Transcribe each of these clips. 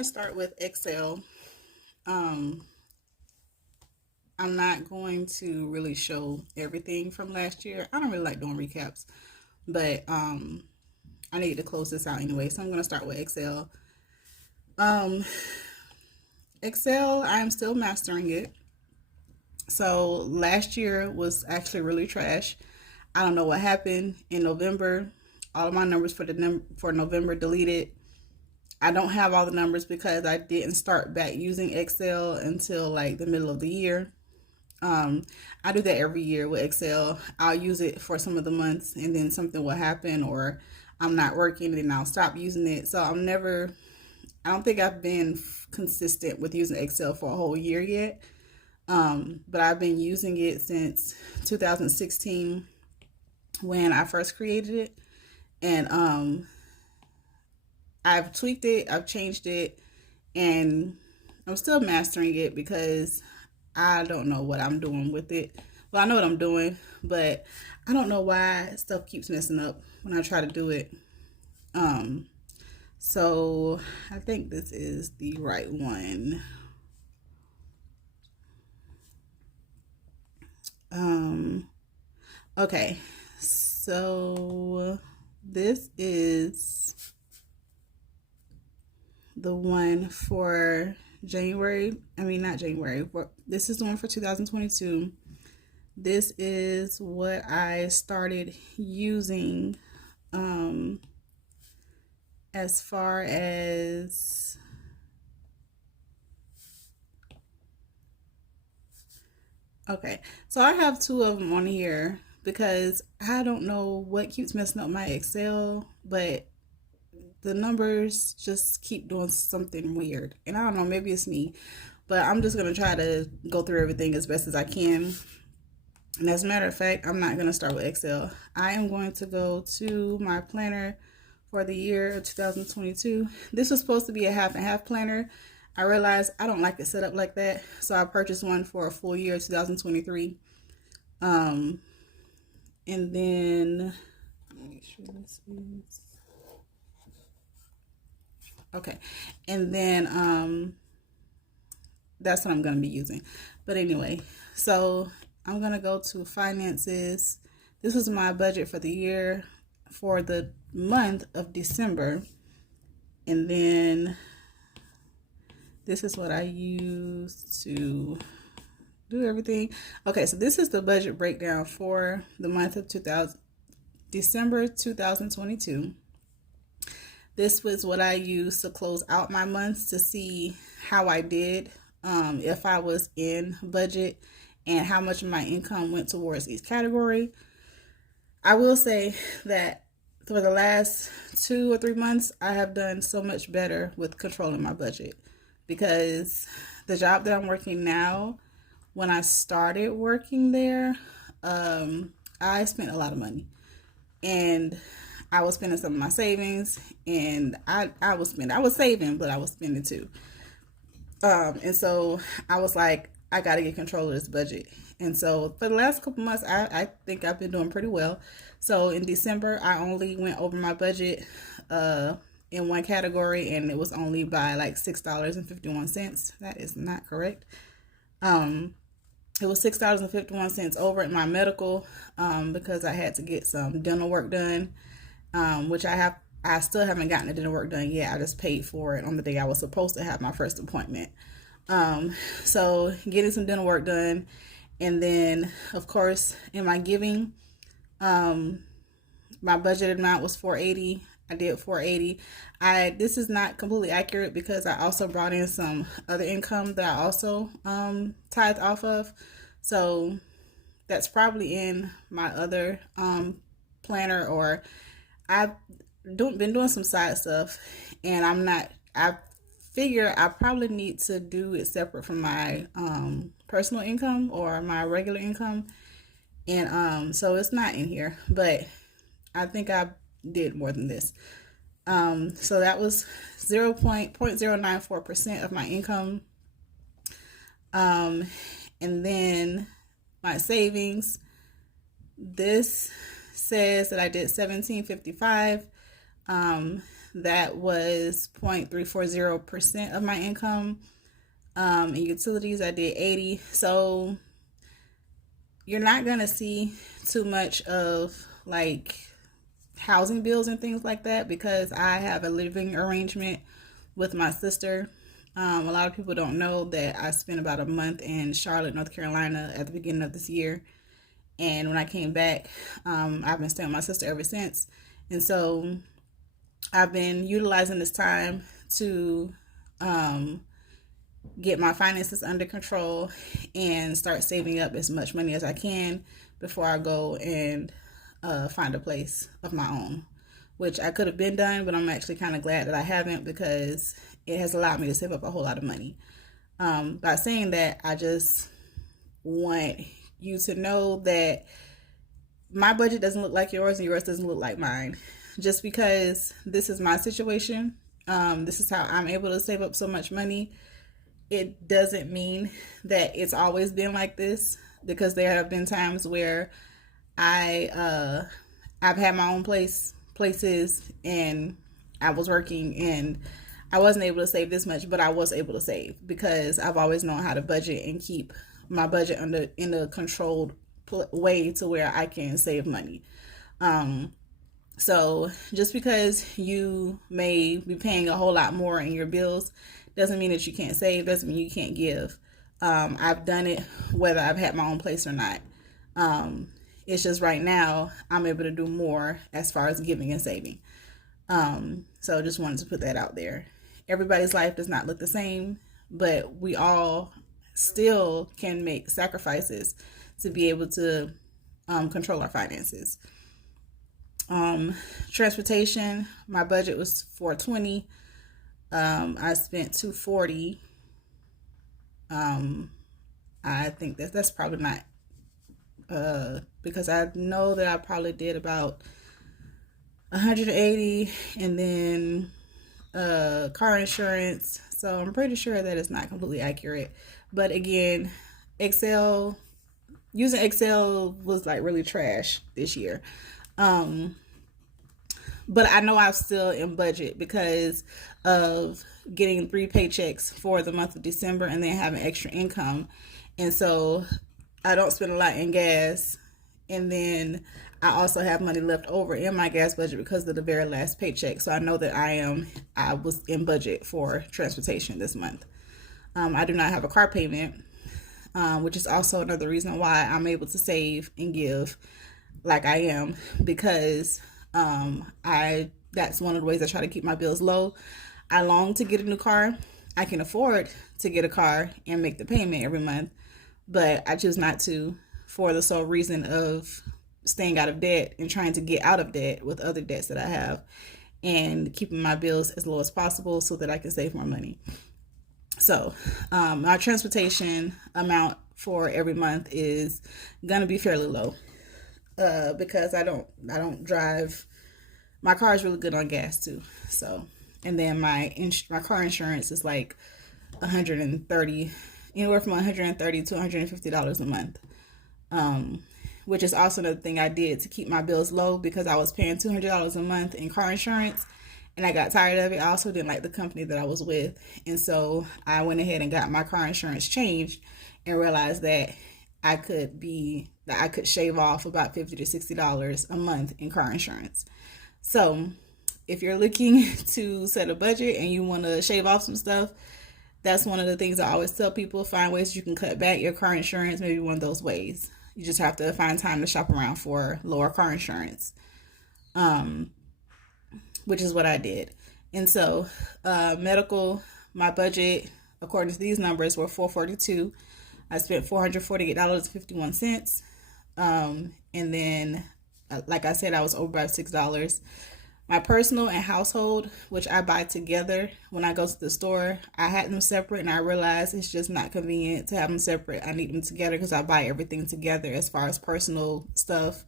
to start with Excel. Um, I'm not going to really show everything from last year. I don't really like doing recaps, but I need to close this out anyway. So I'm going to start with Excel. Um, Excel, I am still mastering it. So last year was actually really trash. I don't know what happened in November. All of my numbers for November deleted. I don't have all the numbers because I didn't start back using Excel until like the middle of the year. Um, I do that every year with Excel. I'll use it for some of the months and then something will happen or I'm not working and I'll stop using it. So I don't think I've been consistent with using Excel for a whole year yet. But I've been using it since 2016 when I first created it. And I've tweaked it, I've changed it, and I'm still mastering it because I don't know what I'm doing with it. Well, I know what I'm doing, but I don't know why stuff keeps messing up when I try to do it. Um, so I think this is the right one. Um, okay, so this is the one for January. I mean, not January. This is the one for 2022. This is what I started using as far as okay. So I have two of them on here because I don't know what keeps messing up my Excel, but the numbers just keep doing something weird. And I don't know, maybe it's me, but I'm just going to try to go through everything as best as I can. And as a matter of fact, I'm not going to start with Excel. I am going to go to my planner for the year of 2022. This was supposed to be a half and half planner. I realized I don't like it set up like that, so I purchased one for a full year 2023. And then make sure this is okay. And then that's what I'm going to be using. But anyway, so I'm going to go to finances. This was my budget for the year for the month of December. And then this is what I use to do everything. Okay, so this is the budget breakdown for the month of December 2022. This was what I used to close out my months to see how I did, if I was in budget and how much of my income went towards each category. I will say that for the last 2 or 3 months, I have done so much better with controlling my budget because the job that I'm working now, when I started working there, I spent a lot of money and I was spending some of my savings and I was saving, but I was spending too. And so I was like, I got to get control of this budget. And so for the last couple months, I think I've been doing pretty well. So in December, I only went over my budget in one category, and it was only by like $6.51. That is not correct. It was $6.51 over at my medical because I had to get some dental work done, which I still haven't gotten the dental work done yet. I just paid for it on the day I was supposed to have my first appointment. So getting some dental work done. And then, of course, in my giving, my budgeted amount was $480. I did $480. This is not completely accurate because I also brought in some other income that I also tithe off of. So that's probably in my other planner, or I've been doing some side stuff, and I figure I probably need to do it separate from my personal income or my regular income. And so it's not in here, but I think I did more than this. So that was 0.094% of my income. And then my savings, this says that I did 1755. that was 0.340% of my income. In utilities, I did 80. So you're not going to see too much of like housing bills and things like that because I have a living arrangement with my sister. A lot of people don't know that I spent about a month in Charlotte, North Carolina at the beginning of this year. And when I came back, I've been staying with my sister ever since. And so I've been utilizing this time to get my finances under control and start saving up as much money as I can before I go and find a place of my own, which I could have been done, but I'm actually kind of glad that I haven't because it has allowed me to save up a whole lot of money. By saying that, I just want you to know that my budget doesn't look like yours and yours doesn't look like mine. Just because this is my situation, this is how I'm able to save up so much money, it doesn't mean that it's always been like this, because there have been times where I've had my own places and I was working and I wasn't able to save this much, but I was able to save because I've always known how to budget and keep my budget in a controlled way to where I can save money. So just because you may be paying a whole lot more in your bills doesn't mean that you can't save, doesn't mean you can't give. I've done it whether I've had my own place or not. It's just right now I'm able to do more as far as giving and saving. So just wanted to put that out there. Everybody's life does not look the same, but we all still can make sacrifices to be able to control our finances. Transportation, my budget was $420. I spent $240. I think that's probably not because I know that I probably did about 180 and then car insurance. So I'm pretty sure that it's not completely accurate. But again, using Excel was like really trash this year. But I know I'm still in budget because of getting 3 paychecks for the month of December and then having extra income. And so I don't spend a lot in gas. And then I also have money left over in my gas budget because of the very last paycheck. So I know that I was in budget for transportation this month. I do not have a car payment, which is also another reason why I'm able to save and give like I am, because that's one of the ways I try to keep my bills low. I long to get a new car. I can afford to get a car and make the payment every month, but I choose not to for the sole reason of staying out of debt and trying to get out of debt with other debts that I have and keeping my bills as low as possible so that I can save more money. So my transportation amount for every month is going to be fairly low because I don't drive. My car is really good on gas too. So, and then my car insurance is like $130, anywhere from $130 to $150 a month. Which is also another thing I did to keep my bills low because I was paying $200 a month in car insurance and I got tired of it. I also didn't like the company that I was with. And so I went ahead and got my car insurance changed and realized that I could shave off about $50 to $60 a month in car insurance. So if you're looking to set a budget and you want to shave off some stuff, that's one of the things I always tell people. Find ways you can cut back your car insurance, maybe one of those ways. You just have to find time to shop around for lower car insurance, which is what I did. And so medical, my budget, according to these numbers, were $442. I spent $448.51. And then, like I said, I was over by $6. My personal and household, which I buy together when I go to the store, I had them separate and I realized it's just not convenient to have them separate. I need them together because I buy everything together as far as personal stuff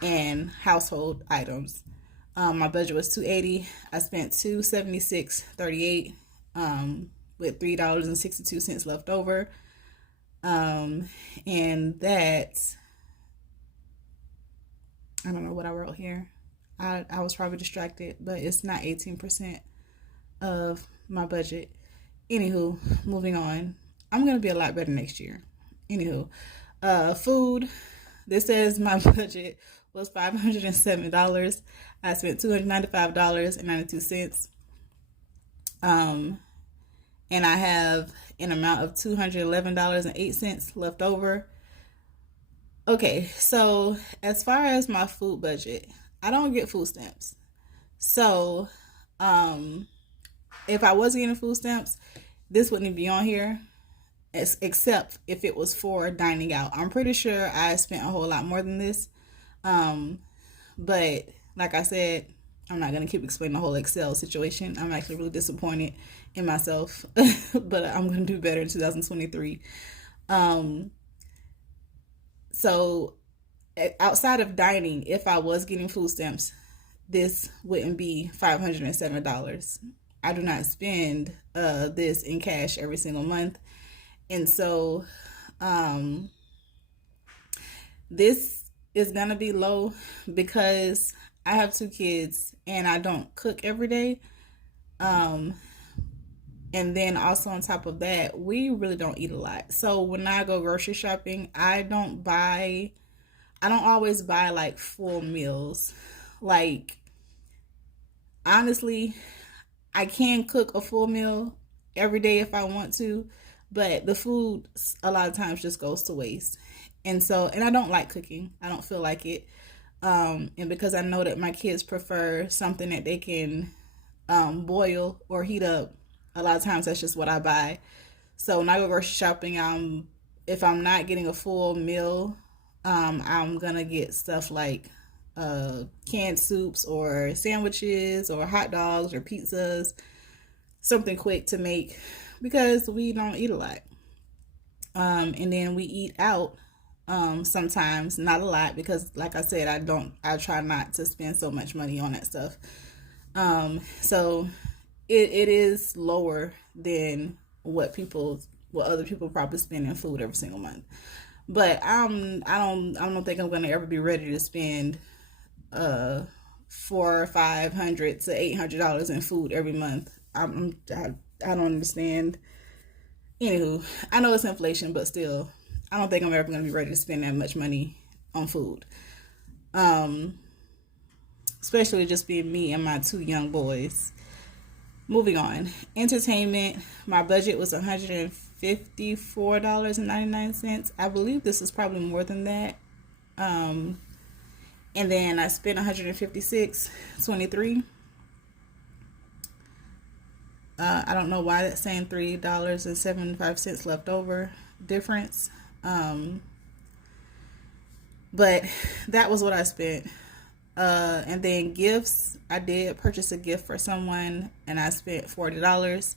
and household items. My budget was $280. I spent $276.38 with $3.62 left over. And that, I don't know what I wrote here. I was probably distracted, but it's not 18% of my budget. Anywho, moving on. I'm gonna be a lot better next year. Anywho, food. This says my budget was $507. I spent $295.92. Um, and I have an amount of $211.08 left over. Okay, so as far as my food budget, I don't get food stamps. So, if I was getting food stamps, this wouldn't be on here, except if it was for dining out. I'm pretty sure I spent a whole lot more than this. But like I said, I'm not going to keep explaining the whole Excel situation. I'm actually really disappointed in myself, but I'm going to do better in 2023. So outside of dining, if I was getting food stamps, this wouldn't be $507. I do not spend this in cash every single month. And so this is going to be low because I have 2 kids and I don't cook every day. And then also on top of that, we really don't eat a lot. So when I go grocery shopping, I don't always buy like full meals. Like, honestly, I can cook a full meal every day if I want to, but the food a lot of times just goes to waste. And I don't like cooking. I don't feel like it. And because I know that my kids prefer something that they can boil or heat up, a lot of times that's just what I buy. So when I go grocery shopping, if I'm not getting a full meal, I'm gonna get stuff like canned soups or sandwiches or hot dogs or pizzas, something quick to make because we don't eat a lot. And then we eat out sometimes, not a lot because like I said, I try not to spend so much money on that stuff. So it is lower than what other people probably spend in food every single month. But I don't think I'm gonna ever be ready to spend $400 or $500 to $800 in food every month. I don't understand. Anywho, I know it's inflation, but still, I don't think I'm ever gonna be ready to spend that much money on food. Especially just being me and my 2 young boys. Moving on. Entertainment. My budget was $154.99. I believe this is probably more than that. And then I spent $156.23. I don't know why that's saying $3.75 left over difference. But that was what I spent. And then gifts, I did purchase a gift for someone and I spent $40.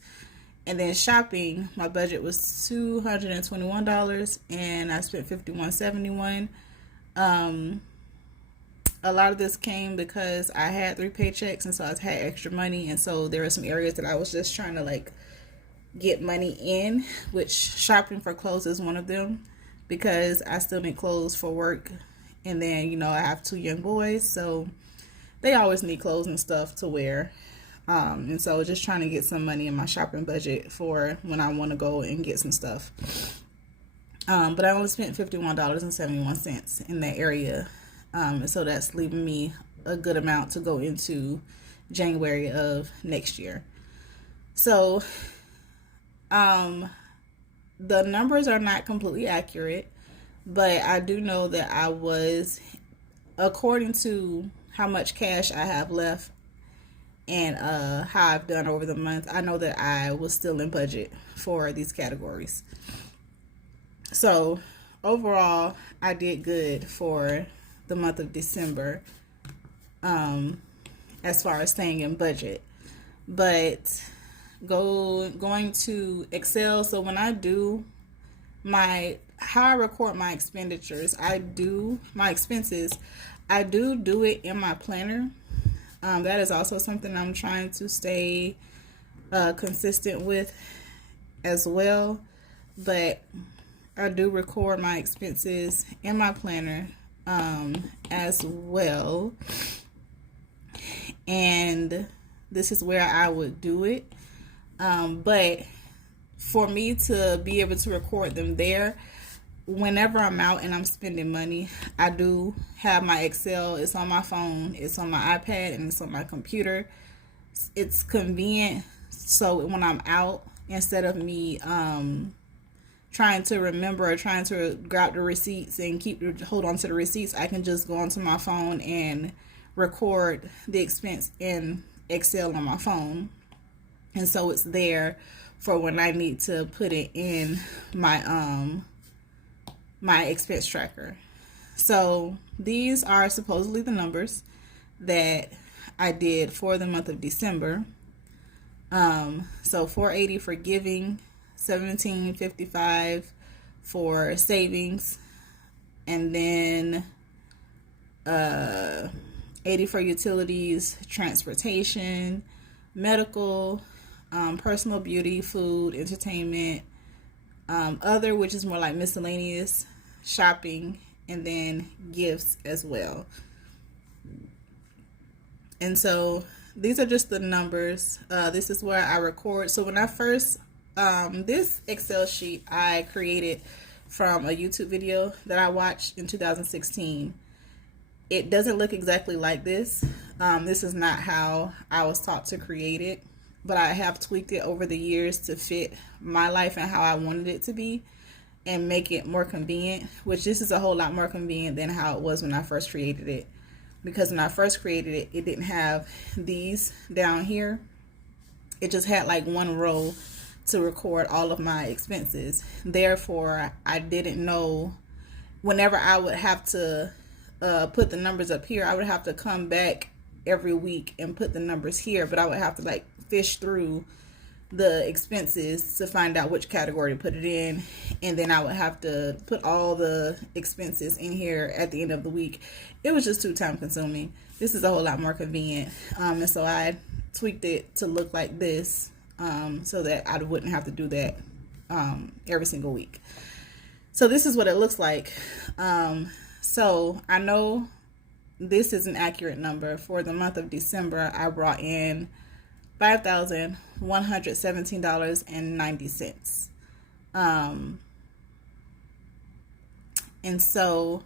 And then shopping, my budget was $221 and I spent $51.71. A lot of this came because I had 3 paychecks and so I had extra money, and so there were some areas that I was just trying to like get money in, which shopping for clothes is one of them because I still make clothes for work. And then, I have 2 young boys, so they always need clothes and stuff to wear. And so just trying to get some money in my shopping budget for when I want to go and get some stuff. But I only spent $51.71 in that area. And so that's leaving me a good amount to go into January of next year. So, the numbers are not completely accurate. But I do know that I was, according to how much cash I have left and how I've done over the month, I know that I was still in budget for these categories. So overall, I did good for the month of December as far as staying in budget. But going to Excel, so when I do how I record my expenditures, my expenses, I do it in my planner. That is also something I'm trying to stay consistent with as well. But I do record my expenses in my planner as well. and this is where I would do it. But for me to be able to record them there, whenever I'm out and I'm spending money, I do have my Excel. It's on my phone, it's on my iPad, and it's on my computer. It's convenient. So when I'm out, instead of me trying to remember or trying to grab the receipts and hold on to the receipts, I can just go onto my phone and record the expense in Excel on my phone. And so it's there for when I need to put it in my expense tracker. So these are supposedly the numbers that I did for the month of December. So $480 for giving, $17.55 for savings, and then $80 for utilities, transportation, medical, personal beauty, food, entertainment, other, which is more like miscellaneous, shopping, and then gifts as well. And so these are just the numbers. This is where I record. So when I first, this Excel sheet I created from a YouTube video that I watched in 2016. It doesn't look exactly like this. This is not how I was taught to create it, but I have tweaked it over the years to fit my life and how I wanted it to be and make it more convenient, which this is a whole lot more convenient than how it was when I first created it. Because when I first created it, it didn't have these down here. It just had like one row to record all of my expenses. Therefore, I didn't know whenever I would have to put the numbers up here, I would have to come back every week and put the numbers here, but I would have to like fish through the expenses to find out which category to put it in, and then I would have to put all the expenses in here at the end of the week. It was just too time consuming. This is a whole lot more convenient, and so I tweaked it to look like this, so that I wouldn't have to do that every single week. So this is what it looks like. So I know this is an accurate number. For the month of December, I brought in $5,117.90. And so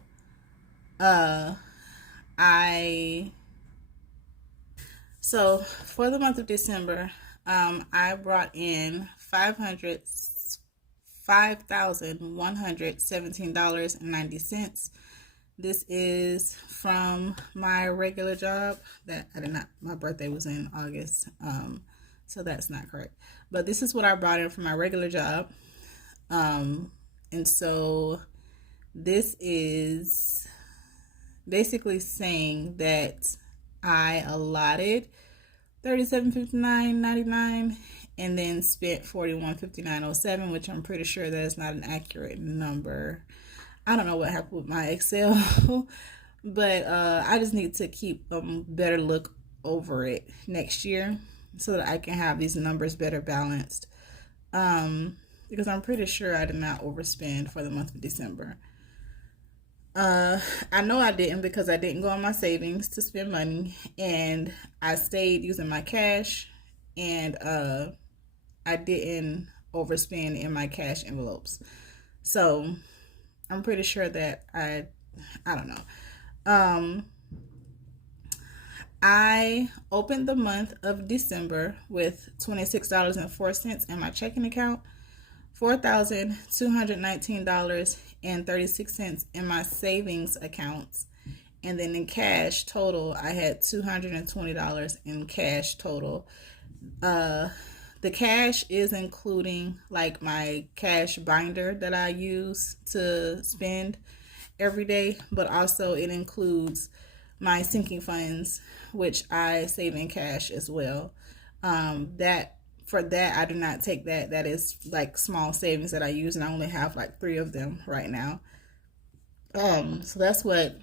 for the month of December, I brought in $5,117.90. This is from my regular job that I did not, my birthday was in August, so that's not correct. But this is what I brought in from my regular job. And so this is basically saying that I allotted $37.59.99 and then spent $41.59.07, which I'm pretty sure that is not an accurate number. I don't know what happened with my Excel, but I just need to keep a better look over it next year so that I can have these numbers better balanced. Because I'm pretty sure I did not overspend for the month of December. I know I didn't because I didn't go on my savings to spend money, and I stayed using my cash, and I didn't overspend in my cash envelopes. So I'm pretty sure that I don't know. I opened the month of December with $26.04 in my checking account, $4,219.36 in my savings accounts, and then in cash total, I had $220 in cash total. The cash is including like my cash binder that I use to spend every day, but also it includes my sinking funds, which I save in cash as well. For that, I do not take that. That is like small savings that I use, and I only have like 3 of them right now. So that's what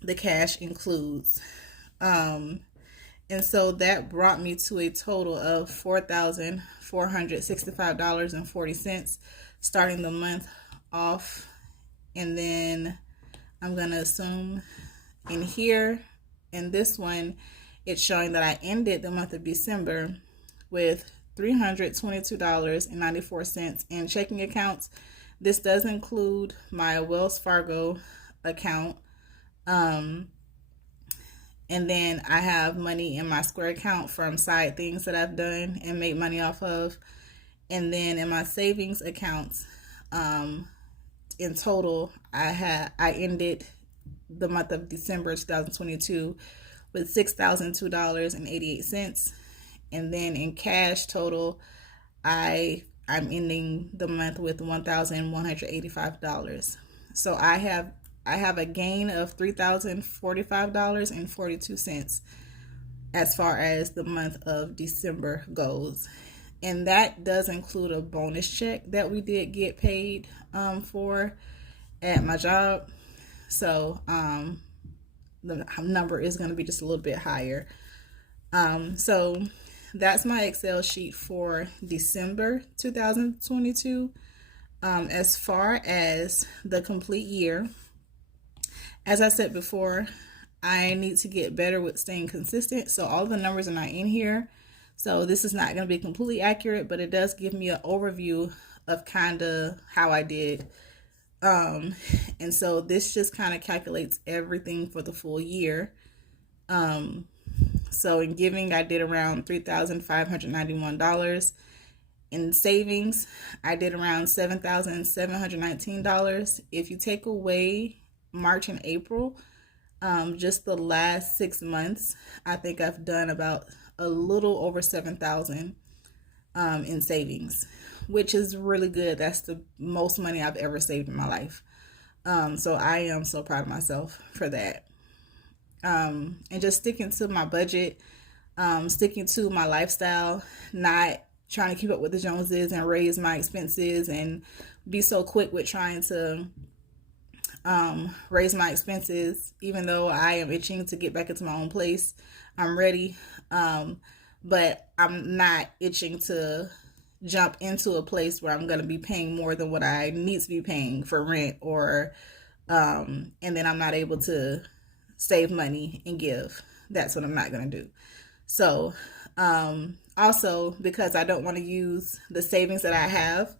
the cash includes. And so that brought me to a total of $4,465.40 starting the month off. And then I'm going to assume in here, in this one, it's showing that I ended the month of December with $322.94 in checking accounts. This does include my Wells Fargo account. And then I have money in my Square account from side things that I've done and made money off of. And then in my savings accounts, in total, I ended the month of December 2022 with $6,002.88. And then in cash total, I'm ending the month with $1,185. So I have a gain of $3,045.42 as far as the month of December goes. And that does include a bonus check that we did get paid for at my job. So the number is going to be just a little bit higher. So that's my Excel sheet for December 2022. As far as the complete year, as I said before, I need to get better with staying consistent. So all the numbers are not in here. So this is not going to be completely accurate, but it does give me an overview of kind of how I did. And so this just kind of calculates everything for the full year. So in giving, I did around $3,591. In savings, I did around $7,719. If you take away March and April, just the last 6 months, I think I've done about a little over 7,000 in savings, which is really good. That's the most money I've ever saved in my life. So I am so proud of myself for that. And just sticking to my budget, sticking to my lifestyle, not trying to keep up with the Joneses and raise my expenses and be so quick with trying to raise my expenses, even though I am itching to get back into my own place. I'm ready, but I'm not itching to jump into a place where I'm going to be paying more than what I need to be paying for rent, or and then I'm not able to save money and give. That's what I'm not going to do. So also, because I don't want to use the savings that I have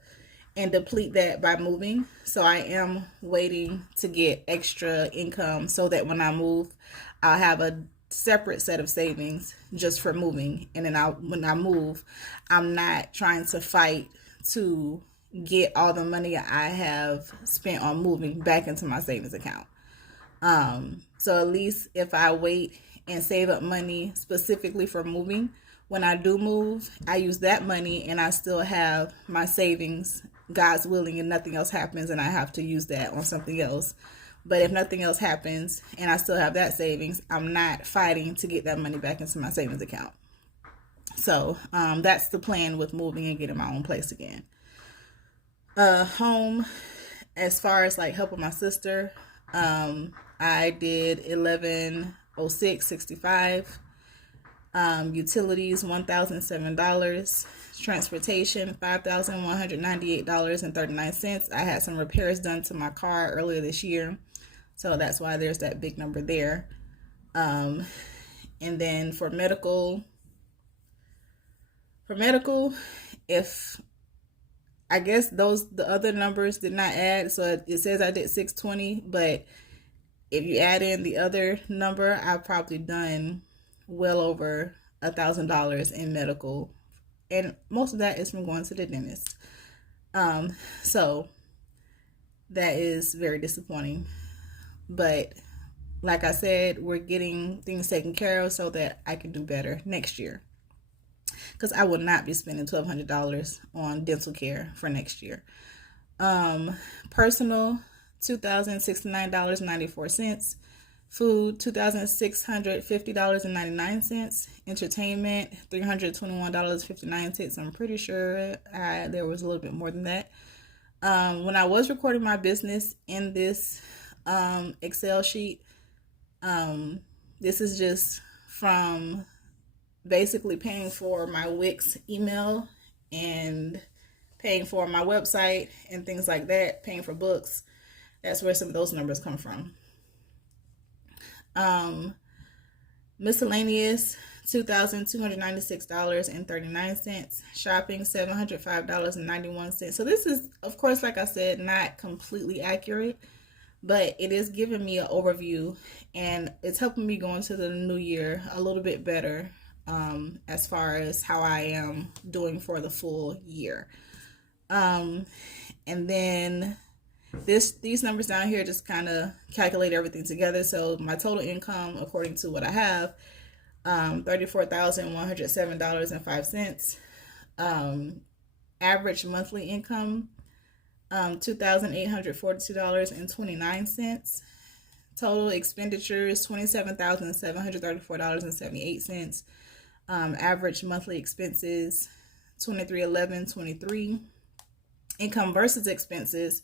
and deplete that by moving, so I am waiting to get extra income so that when I move, I'll have a separate set of savings just for moving. And then when I move, I'm not trying to fight to get all the money I have spent on moving back into my savings account. So at least if I wait and save up money specifically for moving, when I do move, I use that money and I still have my savings, God's willing, and nothing else happens and I have to use that on something else. But if nothing else happens and I still have that savings, I'm not fighting to get that money back into my savings account. So that's the plan with moving and getting my own place again. Home, as far as like helping my sister, I did $1,106.65. Utilities, $1,007. Transportation, $5,198.39. I had some repairs done to my car earlier this year, so that's why there's that big number there. And then for medical, if I guess the other numbers did not add, so it says I did $620, but if you add in the other number, I've probably done well over $1,000 in medical, and most of that is from going to the dentist. So that is very disappointing, but like I said, we're getting things taken care of so that I can do better next year, because I will not be spending $1,200 on dental care for next year. Personal, $2,069.94. Food, $2,650.99. Entertainment, $321.59. I'm pretty sure there was a little bit more than that. When I was recording my business in this Excel sheet, this is just from basically paying for my Wix email and paying for my website and things like that, paying for books. That's where some of those numbers come from. Miscellaneous, $2,296.39. Shopping, $705.91. So this is, of course, like I said, not completely accurate, but it is giving me an overview, and it's helping me go into the new year a little bit better, as far as how I am doing for the full year. And then these numbers down here just kind of calculate everything together. So my total income, according to what I have, $34,107.05. Average monthly income, $2,842.29. Total expenditures, $27,734.78. Average monthly expenses, $23,1123. Income versus expenses,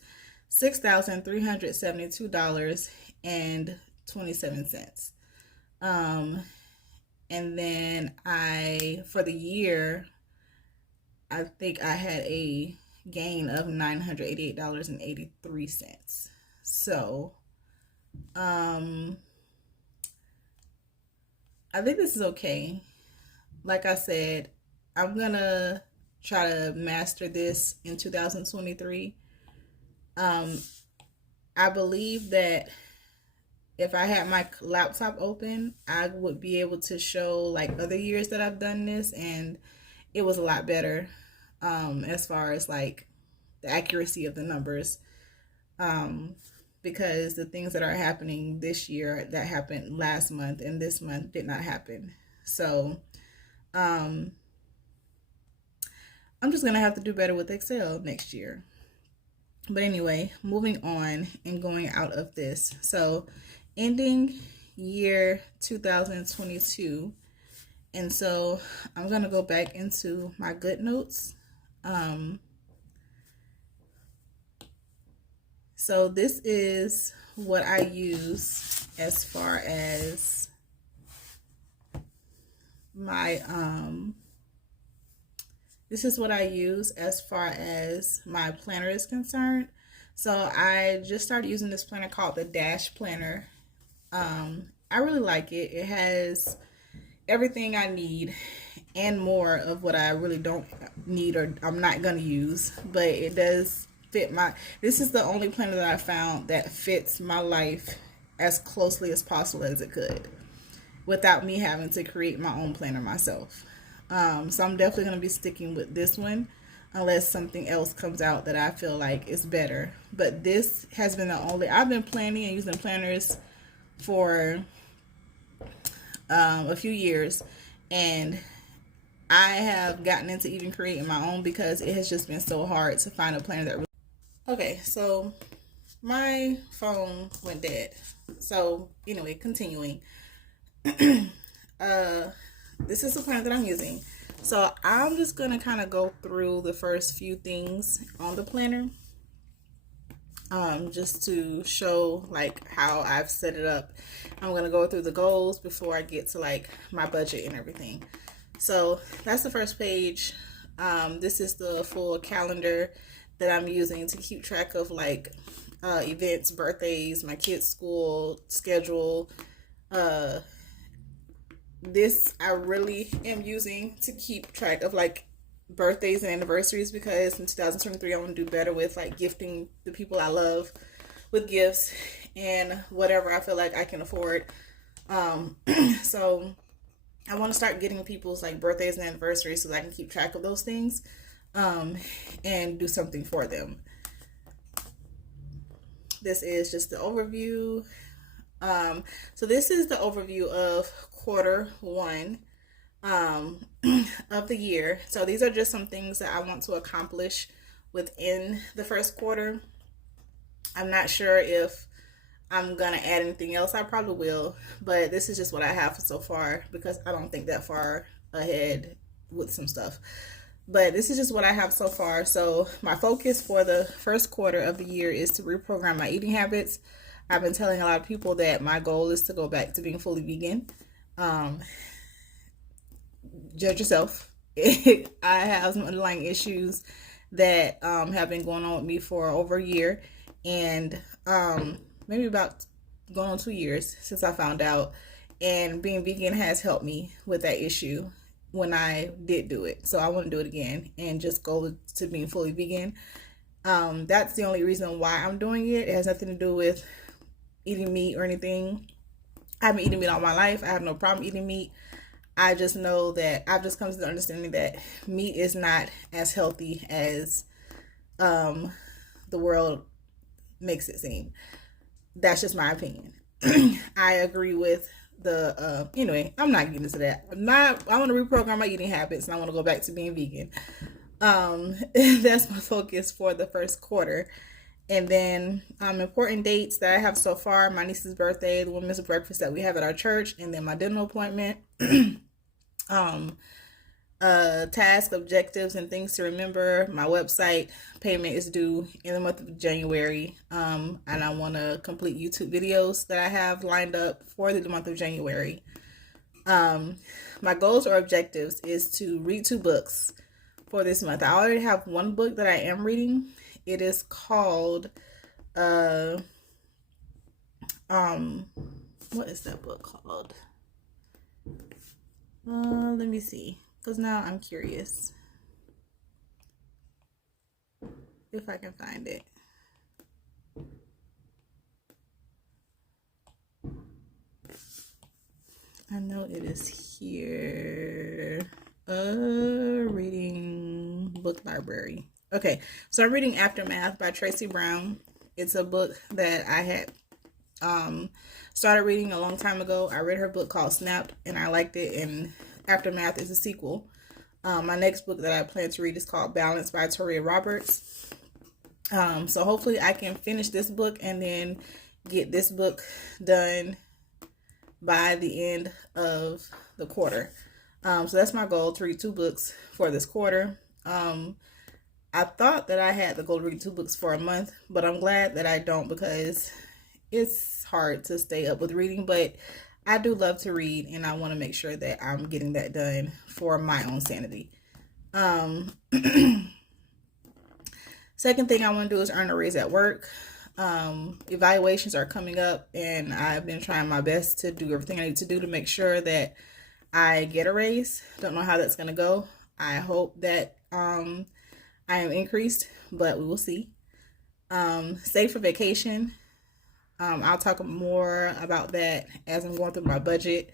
$6,372.27. And then for the year, I think I had a gain of $988.83. So, I think this is okay. Like I said, I'm gonna try to master this in 2023. I believe that if I had my laptop open, I would be able to show like other years that I've done this, and it was a lot better, as far as like the accuracy of the numbers, because the things that are happening this year that happened last month and this month did not happen. So I'm just gonna have to do better with Excel next year. But anyway, moving on and going out of this. So ending year 2022. And so I'm going to go back into my good notes. So this is what I use as far as my, this is what I use as far as my planner is concerned. So I just started using this planner called the Dash Planner. I really like it. It has everything I need and more of what I really don't need or I'm not going to use. But it does fit this is the only planner that I found that fits my life as closely as possible as it could, without me having to create my own planner myself. So I'm definitely going to be sticking with this one unless something else comes out that I feel like is better. But this has been I've been planning and using planners for a few years, and I have gotten into even creating my own because it has just been so hard to find a planner that really... Okay, so my phone went dead. So anyway, continuing. This is the planner that I'm using. So I'm just going to kind of go through the first few things on the planner, just to show like how I've set it up. I'm going to go through the goals before I get to like my budget and everything. So that's the first page. This is the full calendar that I'm using to keep track of like events, birthdays, my kids' school schedule. This I really am using to keep track of like birthdays and anniversaries, because in 2023 I want to do better with like gifting the people I love with gifts and whatever I feel like I can afford. So I want to start getting people's like birthdays and anniversaries so that I can keep track of those things, and do something for them. This is just the overview. So this is the overview of quarter one of the year. So these are just some things that I want to accomplish within the first quarter. I'm not sure if I'm gonna add anything else. I probably will, but this is just what I have so far because I don't think that far ahead with some stuff. But this is just what I have so far. So my focus for the first quarter of the year is to reprogram my eating habits. I've been telling a lot of people that my goal is to go back to being fully vegan. Judge yourself. I have some underlying issues that have been going on with me for over a year, and maybe about going on 2 years since I found out. and being vegan has helped me with that issue when I did do it. So I want to do it again and just go to being fully vegan. That's the only reason why I'm doing it. It has nothing to do with eating meat or anything. I've been eating meat all my life. I have no problem eating meat. I just know that I've just come to the understanding that meat is not as healthy as the world makes it seem. That's just my opinion. I agree with the anyway, I'm not getting into that. I want to reprogram my eating habits and I want to go back to being vegan. That's my focus for the first quarter. And then important dates that I have so far: my niece's birthday, the women's breakfast that we have at our church, and then my dental appointment. Task objectives and things to remember. My website payment is due in the month of January, and I want to complete YouTube videos that I have lined up for the month of January. My goals or objectives is to read 2 books for this month. I already have 1 book that I am reading. It is called what is that book called? Let me see, because now I'm curious if I can find it. I know it is here. Reading book library. Okay, so I'm reading Aftermath by Tracy Brown. It's a book that I had started reading a long time ago. I read her book called Snapped and I liked it, and Aftermath is a sequel. My next book that I plan to read is called Balance by Toria Roberts. So hopefully I can finish this book and then get this book done by the end of the quarter. So that's my goal, to read 2 books for this quarter. I thought that I had the goal to read 2 books for a month, but I'm glad that I don't, because it's hard to stay up with reading, but I do love to read and I want to make sure that I'm getting that done for my own sanity. Second thing I want to do is earn a raise at work. Evaluations are coming up and I've been trying my best to do everything I need to do to make sure that I get a raise. Don't know how that's going to go. I hope that I am increased, but we will see. Save for vacation. I'll talk more about that as I'm going through my budget.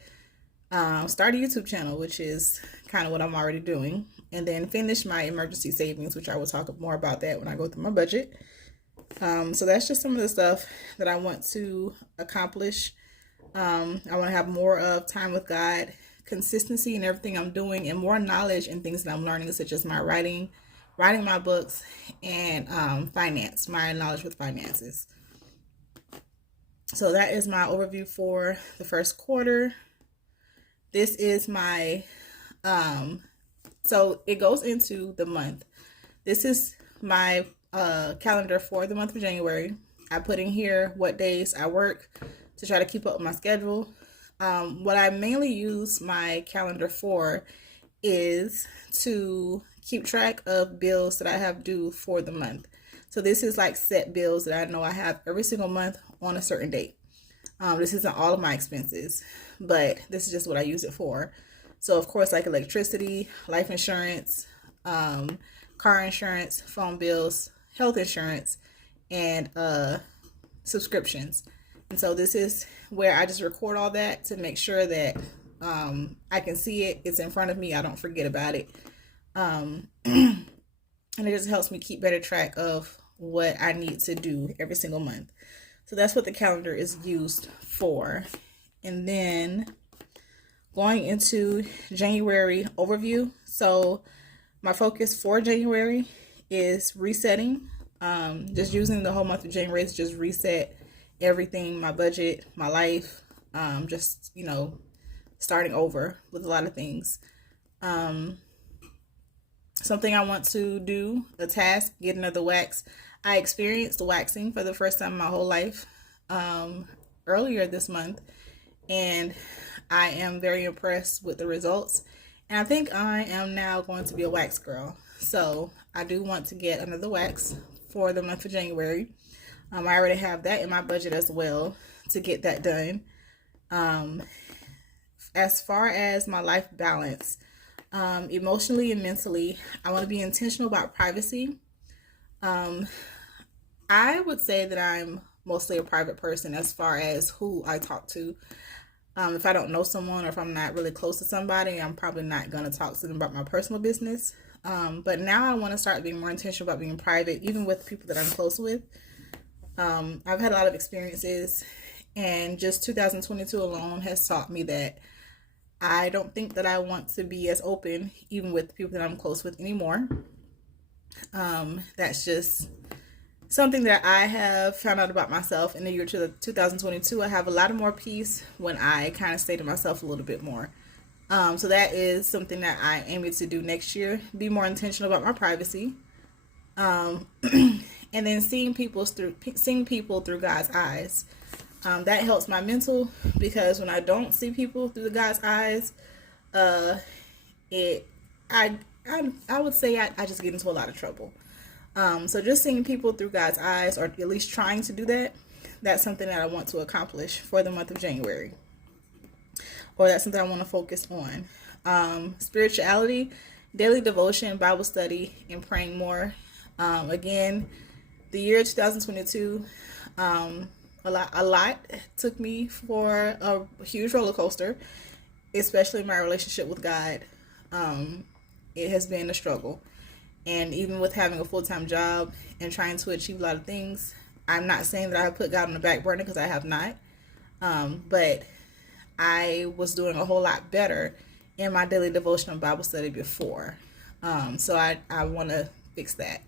Start a YouTube channel, which is kind of what I'm already doing. And then finish my emergency savings, which I will talk more about that when I go through my budget. So that's just some of the stuff that I want to accomplish. I want to have more of time with God, consistency in everything I'm doing, and more knowledge in things that I'm learning, such as my writing my books, and finance, my knowledge with finances. So that is my overview for the first quarter. This is my, so it goes into the month. This is my calendar for the month of January. I put in here what days I work to try to keep up with my schedule. What I mainly use my calendar for is to keep track of bills that I have due for the month. So this is like set bills that I know I have every single month on a certain date. This isn't all of my expenses, but this is just what I use it for. So of course, like electricity, life insurance, car insurance, phone bills, health insurance, and subscriptions. And so this is where I just record all that to make sure that I can see it. It's in front of me. I don't forget about it. And it just helps me keep better track of what I need to do every single month. So that's what the calendar is used for. And then going into January overview. So my focus for January is resetting. Just using the whole month of January to just reset everything, my budget, my life, just, starting over with a lot of things. Something I want to do, a task, get another wax. I experienced waxing for the first time in my whole life earlier this month, and I am very impressed with the results. And I think I am now going to be a wax girl. So I do want to get another wax for the month of January. I already have that in my budget as well to get that done. as far as my life balance, emotionally and mentally, I want to be intentional about privacy. Um, I would say that I'm mostly a private person as far as who I talk to. If I don't know someone or if I'm not really close to somebody, I'm probably not going to talk to them about my personal business. But now I want to start being more intentional about being private, even with people that I'm close with. I've had a lot of experiences, and just 2022 alone has taught me that I don't think that I want to be as open, even with people that I'm close with anymore. That's just something that I have found out about myself in the year 2022. I have a lot of more peace when I kind of stay to myself a little bit more. So that is something that I aim to do next year. Be more intentional about my privacy. And then seeing people through God's eyes. That helps my mental, because when I don't see people through God's eyes, it I would say I just get into a lot of trouble. So just seeing people through God's eyes, or at least trying to do that, that's something that I want to accomplish for the month of January. Or that's something I want to focus on. Spirituality, daily devotion, Bible study, and praying more. Again, the year 2022, a lot took me for a huge roller coaster, especially my relationship with God. It has been a struggle. And even with having a full-time job and trying to achieve a lot of things, I'm not saying that I have put God on the back burner, because I have not. But I was doing a whole lot better in my daily devotional Bible study before. So I want to fix that.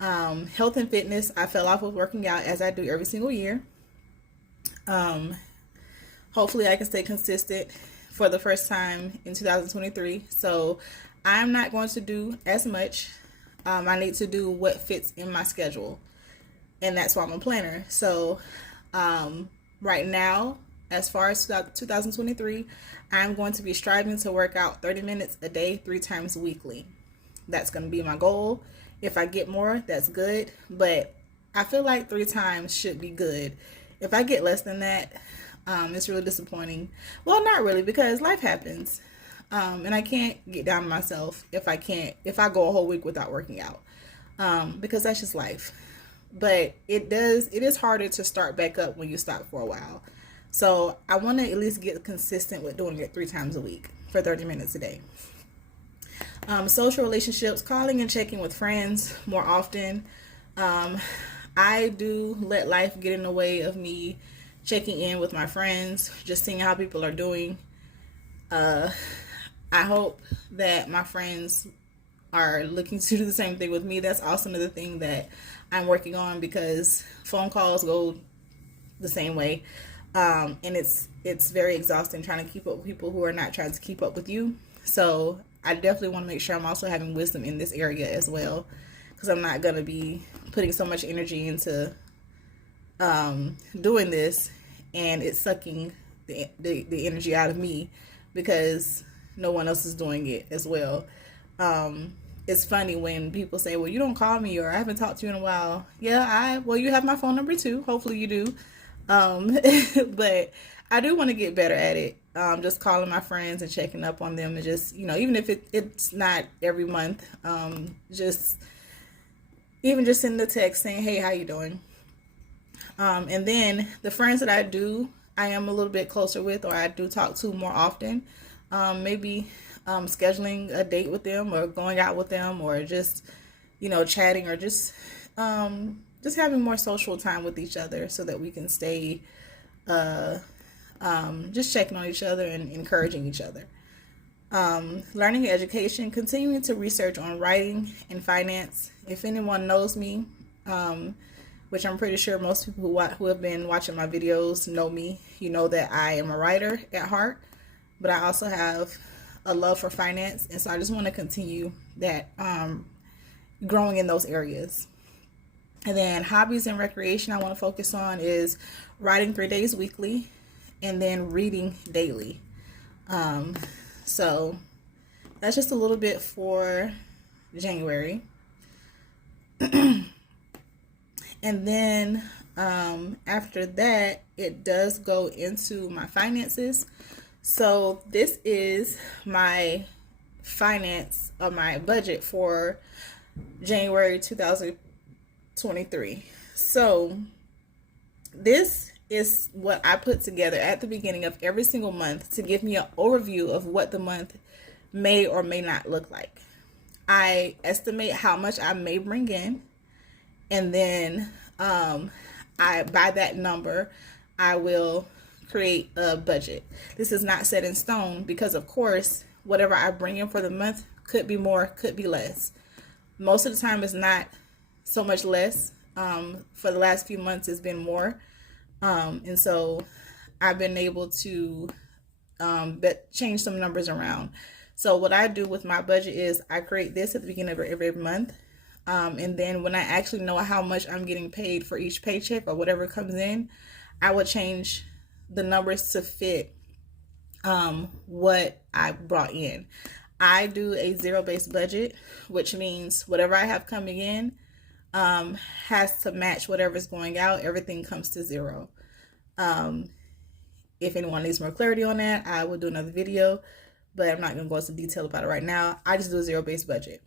Health and fitness, I fell off with working out, as I do every single year. Hopefully I can stay consistent for the first time in 2023. So I'm not going to do as much. I need to do what fits in my schedule. And that's why I'm a planner. So right now, as far as 2023, I'm going to be striving to work out 30 minutes a day, 3 times weekly. That's going to be my goal. If I get more, that's good. But I feel like 3 times should be good. If I get less than that, it's really disappointing. Well, not really, because life happens. And I can't get down on myself if I go a whole week without working out. Because that's just life. But it is harder to start back up when you stop for a while. So I want to at least get consistent with doing it 3 times a week for 30 minutes a day. Social relationships, calling and checking with friends more often. I do let life get in the way of me checking in with my friends, just seeing how people are doing. I hope that my friends are looking to do the same thing with me. That's also another thing that I'm working on, because phone calls go the same way. And it's very exhausting trying to keep up with people who are not trying to keep up with you. So I definitely want to make sure I'm also having wisdom in this area as well, because I'm not going to be putting so much energy into doing this and it's sucking the energy out of me, because no one else is doing it as well. It's funny when people say, well, you don't call me, or I haven't talked to you in a while. Yeah, well, you have my phone number too. Hopefully you do. But I do want to get better at it. Just calling my friends and checking up on them, and just, even if it's not every month, just send a text saying, hey, how you doing? And then the friends that I am a little bit closer with, or I do talk to more often, maybe scheduling a date with them, or going out with them, or just, chatting, or just having more social time with each other, so that we can stay just checking on each other and encouraging each other. Learning and education, continuing to research on writing and finance. If anyone knows me, which I'm pretty sure most people who have been watching my videos know me, you know that I am a writer at heart, but I also have a love for finance, and so I just want to continue that, growing in those areas. And then hobbies and recreation I want to focus on is writing 3 days weekly, and then reading daily. So that's just a little bit for January. And then after that, it does go into my finances. So this is my finance or my budget for January 2023. So this is what I put together at the beginning of every single month to give me an overview of what the month may or may not look like. I estimate how much I may bring in, and then I by that number I will create a budget. This is not set in stone because, of course, whatever I bring in for the month could be more, could be less. Most of the time, it's not so much less. For the last few months, it's been more, and so I've been able to change some numbers around. So what I do with my budget is I create this at the beginning of every month. And then when I actually know how much I'm getting paid for each paycheck or whatever comes in, I will change the numbers to fit what I brought in. I do a zero-based budget, which means whatever I have coming in has to match whatever's going out. Everything comes to zero. If anyone needs more clarity on that, I will do another video, but I'm not going to go into detail about it right now. I just do a zero-based budget.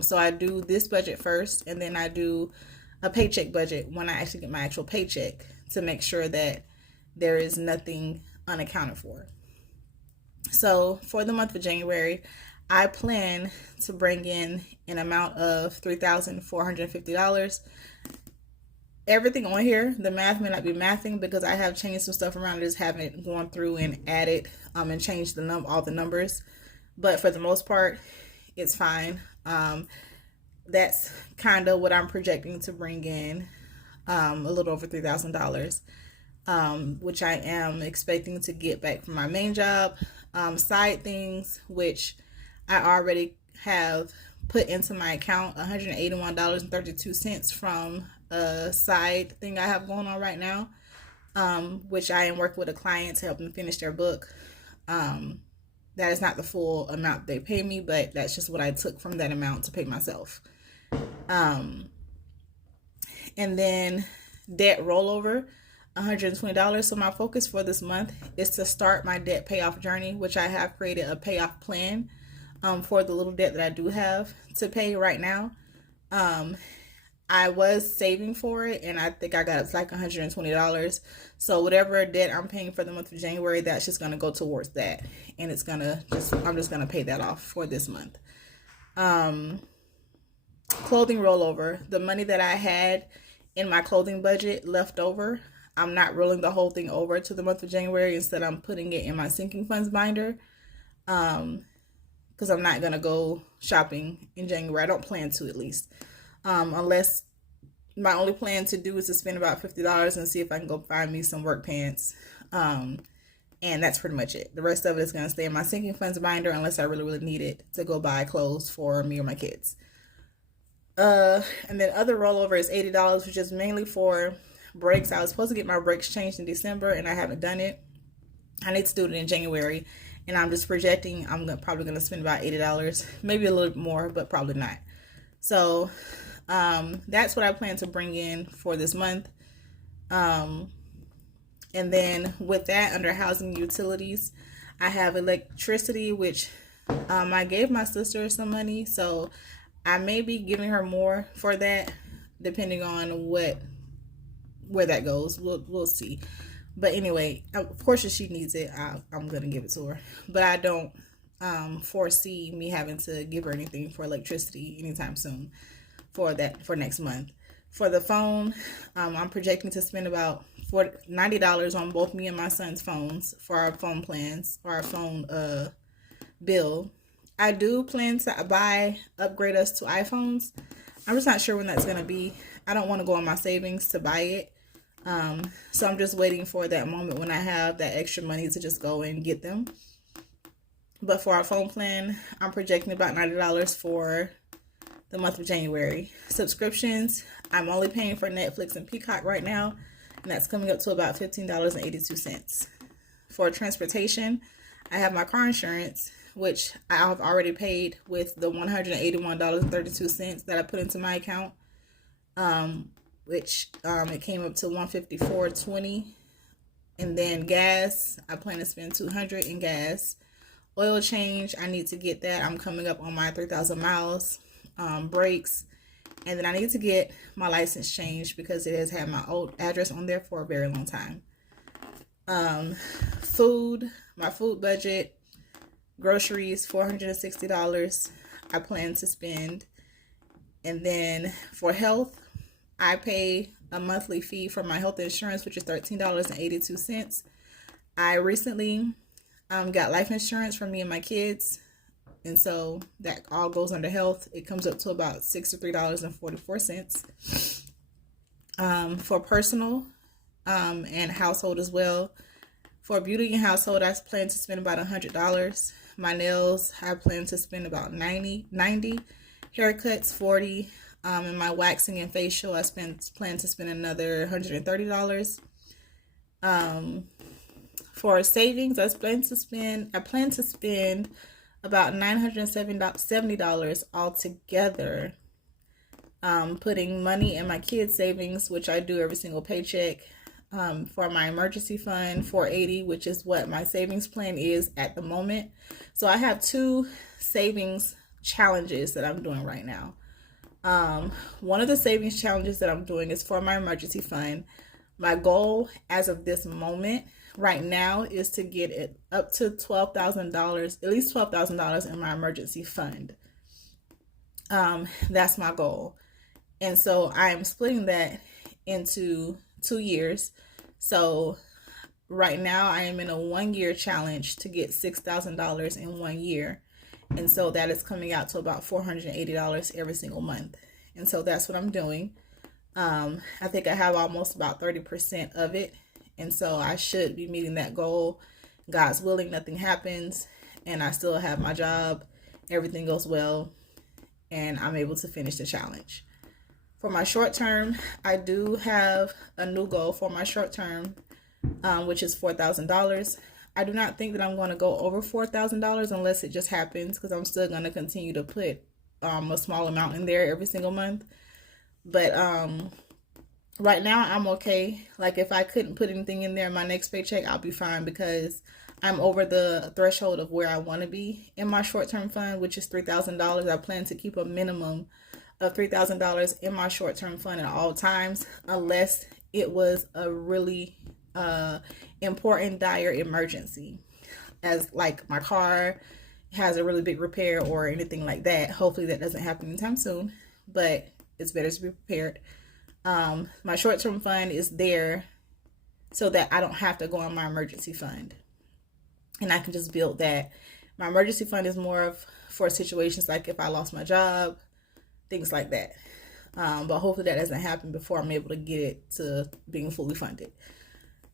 So I do this budget first, and then I do a paycheck budget when I actually get my actual paycheck to make sure that there is nothing unaccounted for. So for the month of January, I plan to bring in an amount of $3,450. Everything on here, the math may not be mathing because I have changed some stuff around. I just haven't gone through and added and changed all the numbers. But for the most part, it's fine. That's kind of what I'm projecting to bring in, a little over $3,000, which I am expecting to get back from my main job. Side things, which I already have put into my account, $181.32 from a side thing I have going on right now, which I am working with a client to help them finish their book. That is not the full amount they pay me, but that's just what I took from that amount to pay myself. And then debt rollover, $120. So my focus for this month is to start my debt payoff journey, which I have created a payoff plan for the little debt that I do have to pay right now. I was saving for it, and I think I got it's like $120. So whatever debt I'm paying for the month of January, that's just gonna go towards that, and it's gonna I'm just gonna pay that off for this month. Clothing rollover, the money that I had in my clothing budget left over, I'm not rolling the whole thing over to the month of January. Instead, I'm putting it in my sinking funds binder, because I'm not gonna go shopping in January. I don't plan to, at least. Unless my only plan to do is to spend about $50 and see if I can go find me some work pants. And that's pretty much it. The rest of it is going to stay in my sinking funds binder unless I really need it to go buy clothes for me or my kids. And then other rollover is $80, which is mainly for breaks. I was supposed to get my breaks changed in December, and I haven't done it. I need to do it in January, and I'm just projecting I'm probably going to spend about $80, maybe a little bit more, but probably not. So that's what I plan to bring in for this month. And then with that, under housing utilities, I have electricity, which I gave my sister some money, so I may be giving her more for that, depending on where that goes. We'll see. But anyway, of course, if she needs it, I'm gonna give it to her. But I don't foresee me having to give her anything for electricity anytime soon for next month. For the phone, I'm projecting to spend about $90 on both me and my son's phones for our phone plans, or our phone bill. I do plan to upgrade us to iPhones. I'm just not sure when that's going to be. I don't want to go on my savings to buy it. So I'm just waiting for that moment when I have that extra money to just go and get them. But for our phone plan, I'm projecting about $90 for the month of January. Subscriptions, I'm only paying for Netflix and Peacock right now, and that's coming up to about $15.82. For transportation, I have my car insurance, which I have already paid with the $181.32 that I put into my account, which it came up to $154.20 And then gas, I plan to spend $200 in gas. Oil change, I need to get that. I'm coming up on my 3,000 miles. Brakes, and then I need to get my license changed because it has had my old address on there for a very long time. Food, my food budget, groceries, $460 I plan to spend. And then for health, I pay a monthly fee for my health insurance, which is $13.82. I recently got life insurance for me and my kids, and so that all goes under health. It comes up to about $63.44. For personal and household as well. For beauty and household, I plan to spend about $100. My nails, I plan to spend about 90. Haircuts, $40. And my waxing and facial, I plan to spend another $130. For savings, I plan to spend about $970 altogether. Putting money in my kids' savings, which I do every single paycheck. For my emergency fund, $480, which is what my savings plan is at the moment. So I have 2 savings challenges that I'm doing right now. One of the savings challenges that I'm doing is for my emergency fund. My goal as of this moment right now is to get it up to $12,000, at least $12,000 in my emergency fund. That's my goal. And so I am splitting that into 2 years. So right now I am in a 1-year challenge to get $6,000 in 1 year. And so that is coming out to about $480 every single month. And so that's what I'm doing. I think I have almost about 30% of it. And so I should be meeting that goal. God's willing, nothing happens. And I still have my job. Everything goes well. And I'm able to finish the challenge. For my short term, I do have a new goal for my short term, which is $4,000. I do not think that I'm going to go over $4,000 unless it just happens, because I'm still going to continue to put a small amount in there every single month. But right now I'm okay. Like if I couldn't put anything in there in my next paycheck, I'll be fine, because I'm over the threshold of where I want to be in my short-term fund, which is $3,000. I plan to keep a minimum of $3,000 in my short-term fund at all times, unless it was a really important dire emergency, as like my car has a really big repair or anything like that. Hopefully that doesn't happen anytime soon, but it's better to be prepared. My short-term fund is there so that I don't have to go on my emergency fund, and I can just build that. My emergency fund is more of for situations like if I lost my job, things like that. But hopefully that doesn't happen before I'm able to get it to being fully funded.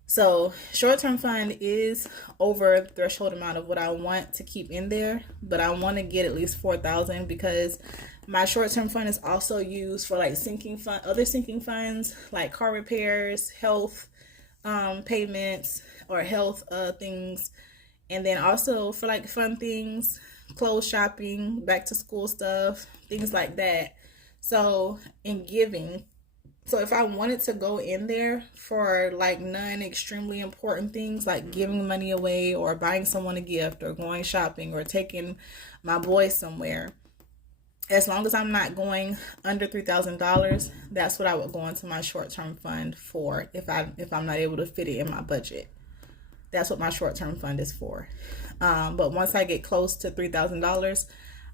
So short-term fund is over the threshold amount of what I want to keep in there, but I want to get at least $4,000, because my short-term fund is also used for like other sinking funds, like car repairs, health payments, or health things, and then also for like fun things, clothes shopping, back to school stuff, things like that. So in giving, so if I wanted to go in there for like non-extremely important things, like giving money away or buying someone a gift or going shopping or taking my boys somewhere, as long as I'm not going under $3,000, that's what I would go into my short-term fund for if I'm not able to fit it in my budget. That's what my short-term fund is for. But once I get close to $3,000,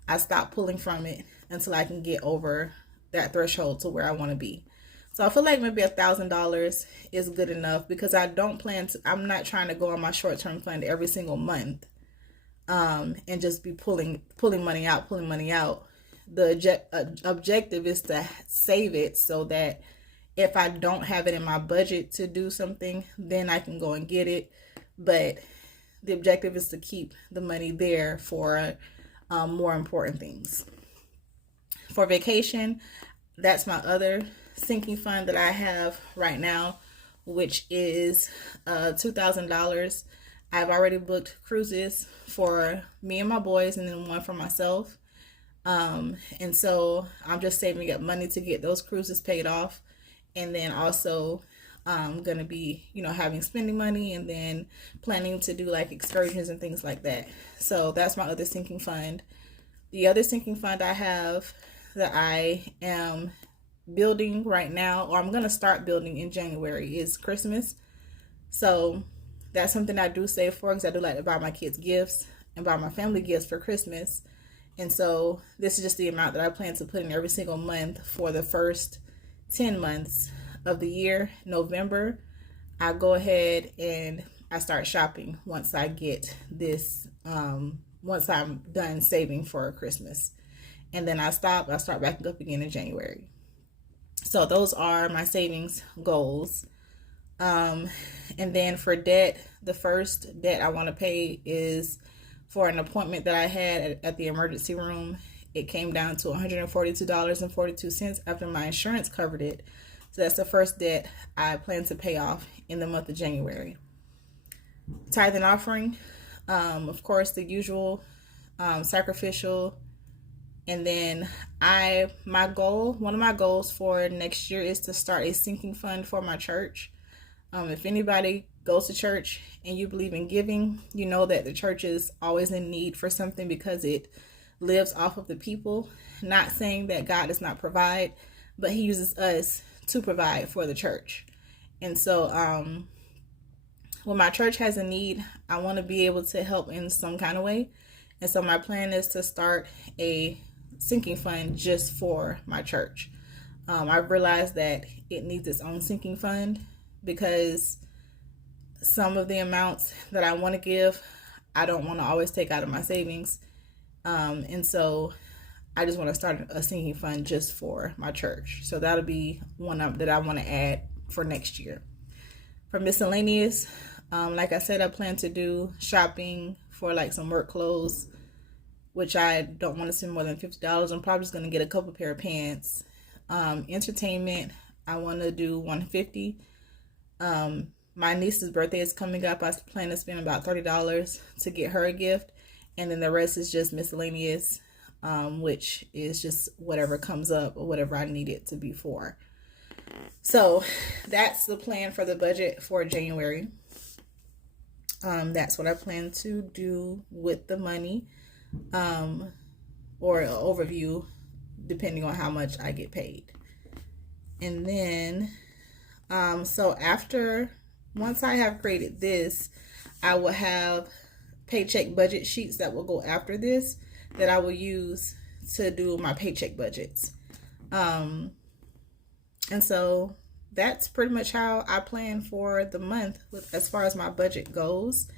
I stop pulling from it until I can get over that threshold to where I want to be. So I feel like maybe $1,000 is good enough, because I'm not trying to go on my short-term fund every single month and just be pulling money out. The objective is to save it so that if I don't have it in my budget to do something, then I can go and get it. But the objective is to keep the money there for more important things. For vacation, that's my other sinking fund that I have right now, which is $2,000. I've already booked cruises for me and my boys, and then one for myself. And so I'm just saving up money to get those cruises paid off. And then also I'm going to be, having spending money and then planning to do like excursions and things like that. So that's my other sinking fund. The other sinking fund I have that I am building right now, or I'm going to start building in January, is Christmas. So that's something I do save for, because I do like to buy my kids gifts and buy my family gifts for Christmas. And so this is just the amount that I plan to put in every single month for the first 10 months of the year. November, I go ahead and I start shopping once I get this, once I'm done saving for Christmas. And then I start backing up again in January. So those are my savings goals. And then for debt, the first debt I want to pay is for an appointment that I had at the emergency room. It came down to $142.42 after my insurance covered it. So that's the first debt I plan to pay off in the month of January. Tithe and offering, of course, the usual, sacrificial. And then one of my goals for next year is to start a sinking fund for my church. If anybody goes to church and you believe in giving, you know that the church is always in need for something because it lives off of the people. Not saying that God does not provide, but he uses us to provide for the church. And so when my church has a need, I want to be able to help in some kind of way. And so my plan is to start a sinking fund just for my church. I've realized that it needs its own sinking fund, because some of the amounts that I want to give, I don't want to always take out of my savings. And so I just want to start a sinking fund just for my church. So that'll be one that I want to add for next year. For miscellaneous, like I said, I plan to do shopping for like some work clothes, which I don't want to spend more than $50. I'm probably just going to get a couple pair of pants. Entertainment, I want to do $150. My niece's birthday is coming up. I plan to spend about $30 to get her a gift. And then the rest is just miscellaneous, which is just whatever comes up or whatever I need it to be for. So that's the plan for the budget for January. That's what I plan to do with the money, or an overview, depending on how much I get paid. And then, so once I have created this, I will have paycheck budget sheets that will go after this, that I will use to do my paycheck budgets. And so that's pretty much how I plan for the month as far as my budget goes.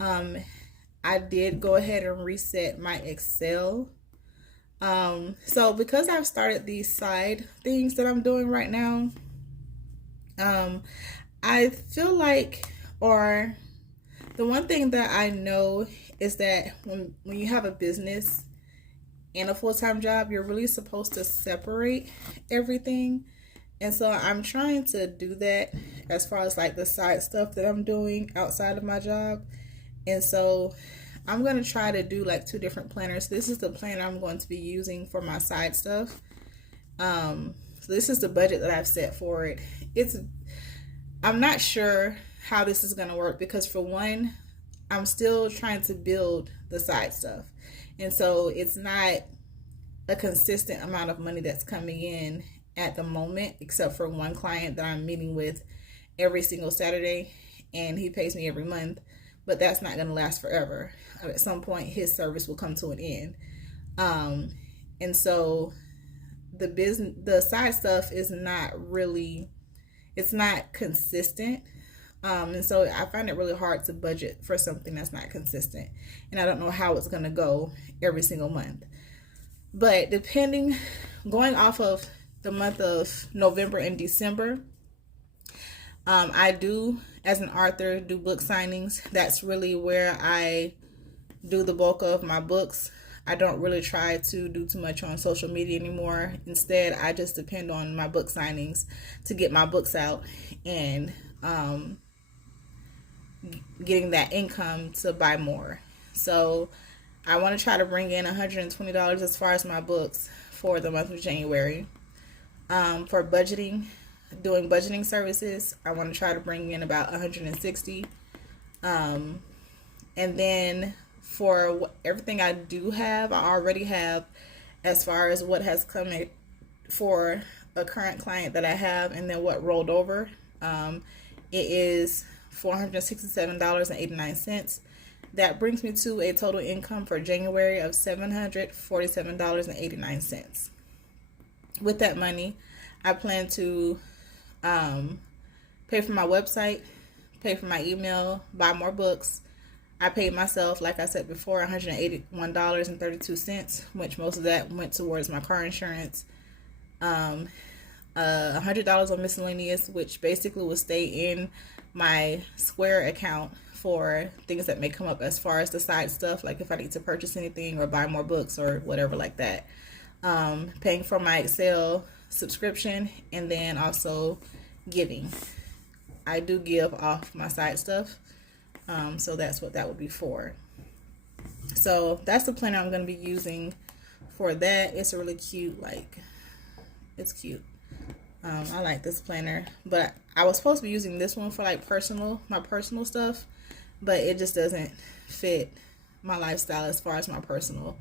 I did go ahead and reset my Excel. So because I've started these side things that I'm doing right now, I feel like, or the one thing that I know is that when you have a business and a full-time job, you're really supposed to separate everything. And so I'm trying to do that as far as like the side stuff that I'm doing outside of my job. And so I'm going to try to do like 2 different planners. This is the planner I'm going to be using for my side stuff. So this is the budget that I've set for it. I'm not sure how this is going to work, because for one, I'm still trying to build the side stuff. And so it's not a consistent amount of money that's coming in at the moment, except for one client that I'm meeting with every single Saturday, and he pays me every month, but that's not going to last forever. At some point, his service will come to an end. And so the side stuff is not really, it's not consistent. And so I find it really hard to budget for something that's not consistent. And I don't know how it's going to go every single month. But going off of the month of November and December, I do, as an author, do book signings. That's really where I do the bulk of my books. I don't really try to do too much on social media anymore. Instead, I just depend on my book signings to get my books out and getting that income to buy more. So I want to try to bring in $120 as far as my books for the month of January. For budgeting, doing budgeting services. I want to try to bring in about 160. And then for everything I do have, I already have as far as what has come in for a current client that I have, and then what rolled over. It is $467.89. That brings me to a total income for January of $747.89. With that money, I plan to pay for my website, pay for my email, buy more books. I paid myself, like I said before, $181.32, which most of that went towards my car insurance. $100 on miscellaneous, which basically will stay in my Square account for things that may come up as far as the side stuff, like if I need to purchase anything or buy more books or whatever like that. Paying for my Excel subscription, and then also giving. I do give off my side stuff, so that's what that would be for. So that's the planner I'm going to be using for that. It's a really cute, it's cute. I like this planner, but I was supposed to be using this one for my personal stuff, but it just doesn't fit my lifestyle as far as my personal.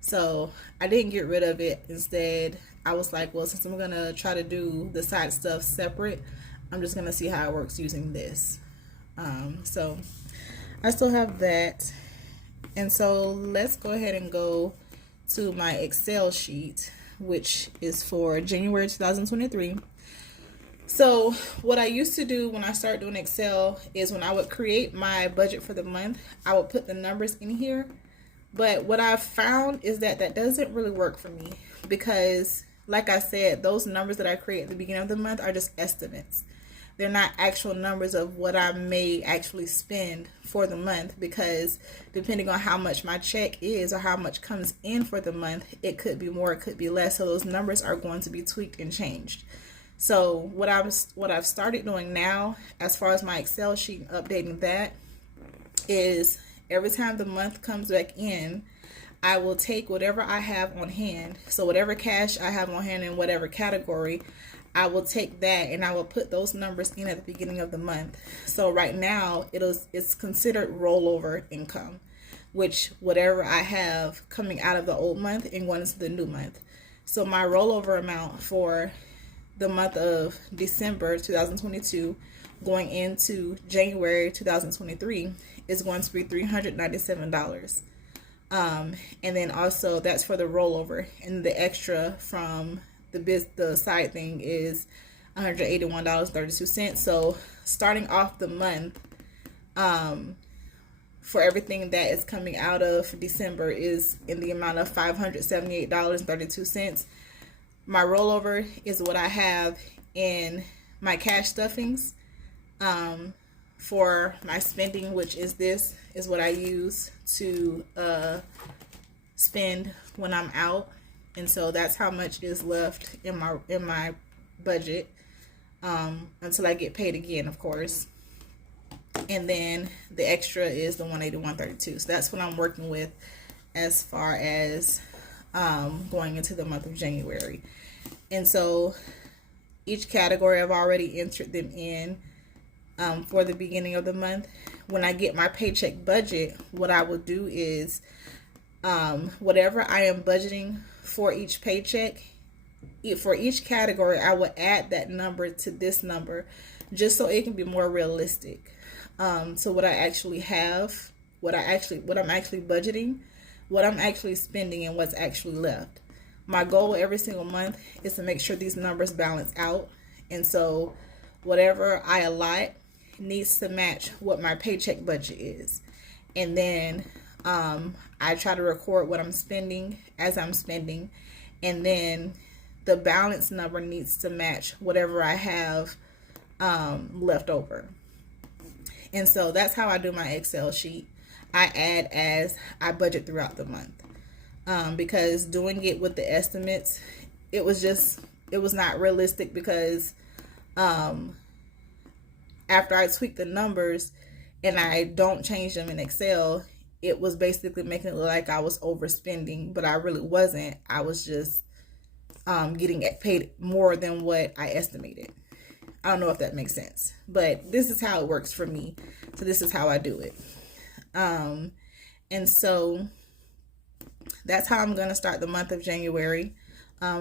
So I didn't get rid of it. Instead, I was like, well, since I'm going to try to do the side stuff separate, I'm just going to see how it works using this. So I still have that. And so let's go ahead and go to my Excel sheet, which is for January 2023. So what I used to do when I started doing Excel is when I would create my budget for the month, I would put the numbers in here. But what I've found is that that doesn't really work for me, because like I said, those numbers that I create at the beginning of the month are just estimates. They're not actual numbers of what I may actually spend for the month, because depending on how much my check is or how much comes in for the month, it could be more, it could be less. So those numbers are going to be tweaked and changed. So what I've started doing now, as far as my Excel sheet, updating that, is every time the month comes back in, I will take whatever I have on hand. So whatever cash I have on hand in whatever category, I will take that and I will put those numbers in at the beginning of the month. So right now it's considered rollover income, which whatever I have coming out of the old month and going into the new month. So my rollover amount for the month of December 2022 going into January 2023 is going to be $397. And then also that's for the rollover, and the extra from the side thing is $181.32. So starting off the month, for everything that is coming out of December is in the amount of $578.32. My rollover is what I have in my cash stuffings. For my spending, which is what I use to spend when I'm out, and so that's how much is left in my budget until I get paid again, of course. And then the extra is the $181.32. So that's what I'm working with as far as going into the month of January. And so each category I've already entered them in for the beginning of the month. When I get my paycheck budget, what I will do is whatever I am budgeting for each paycheck, for each category, I will add that number to this number just so it can be more realistic. So what I actually have, what I'm actually budgeting, what I'm actually spending, and what's actually left. My goal every single month is to make sure these numbers balance out. And so whatever I allot needs to match what my paycheck budget is. And then I try to record what I'm spending as I'm spending. And then the balance number needs to match whatever I have left over. And so that's how I do my Excel sheet. I add as I budget throughout the month. Because doing it with the estimates, it was not realistic, because after I tweak the numbers and I don't change them in Excel, it was basically making it look like I was overspending, but I really wasn't. I was just getting paid more than what I estimated. I don't know if that makes sense, but this is how it works for me. So this is how I do it. And so that's how I'm going to start the month of January.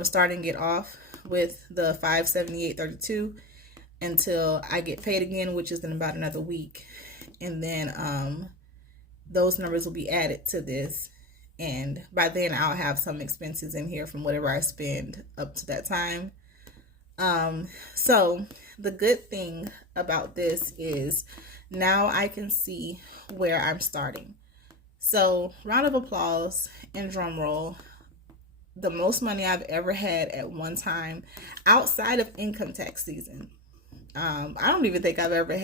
Starting it off with the $578.32 until I get paid again, which is in about another week. And then those numbers will be added to this. And by then I'll have some expenses in here from whatever I spend up to that time. So the good thing about this is now I can see where I'm starting. So round of applause and drum roll. The most money I've ever had at one time outside of income tax season. I don't think I've ever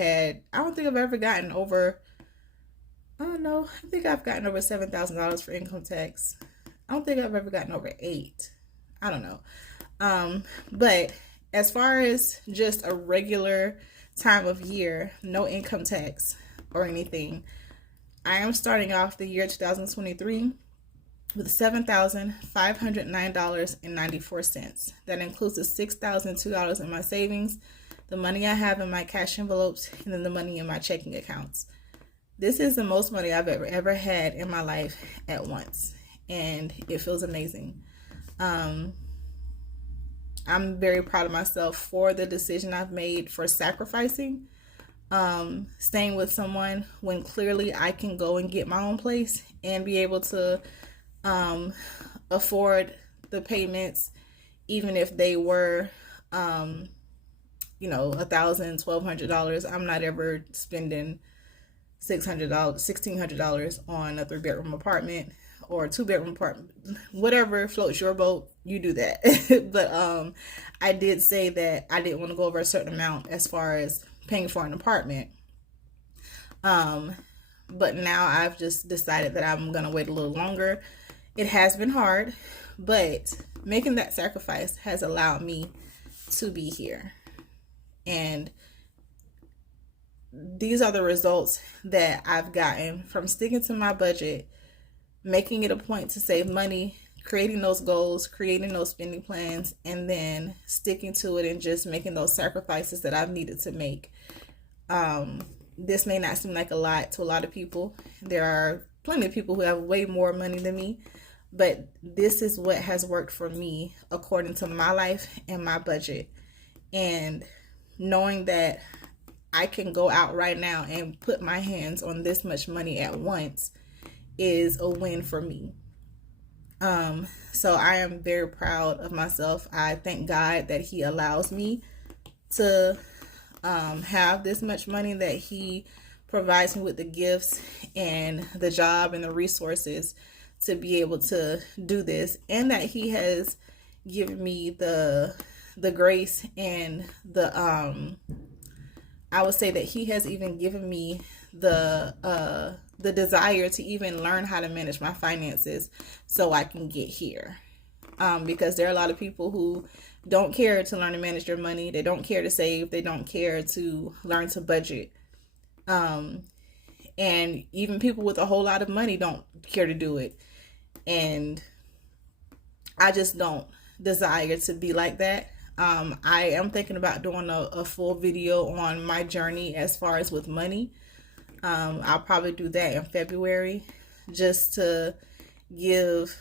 gotten over, I think I've gotten over $7,000 for income tax. I don't think I've ever gotten over 8. I don't know. But as far as just a regular time of year, no income tax or anything, I am starting off the year 2023 with $7,509.94. That includes the $6,002 in my savings, the money I have in my cash envelopes, and then the money in my checking accounts. This is the most money I've ever had in my life at once, and it feels amazing. I'm very proud of myself for the decision I've made for sacrificing, staying with someone when clearly I can go and get my own place and be able to afford the payments, even if they were, $1,000, $1,200. I'm not ever spending $600, $1,600 on a 3-bedroom apartment or a 2-bedroom apartment. Whatever floats your boat, you do that. But I did say that I didn't want to go over a certain amount as far as paying for an apartment. But now I've just decided that I'm gonna wait a little longer. It has been hard, but making that sacrifice has allowed me to be here. And these are the results that I've gotten from sticking to my budget, making it a point to save money, creating those goals, creating those spending plans, and then sticking to it and just making those sacrifices that I've needed to make. This may not seem like a lot to a lot of people. There are plenty of people who have way more money than me, but this is what has worked for me according to my life and my budget. And knowing that I can go out right now and put my hands on this much money at once is a win for me. So I am very proud of myself. I thank God that He allows me to have this much money, that He provides me with the gifts and the job and the resources to be able to do this, and that He has given me the grace and I would say that He has even given me the desire to even learn how to manage my finances so I can get here. Because there are a lot of people who don't care to learn to manage their money. They don't care to save. They don't care to learn to budget. And even people with a whole lot of money don't care to do it. And I just don't desire to be like that. I am thinking about doing a full video on my journey as far as with money. I'll probably do that in February, just to give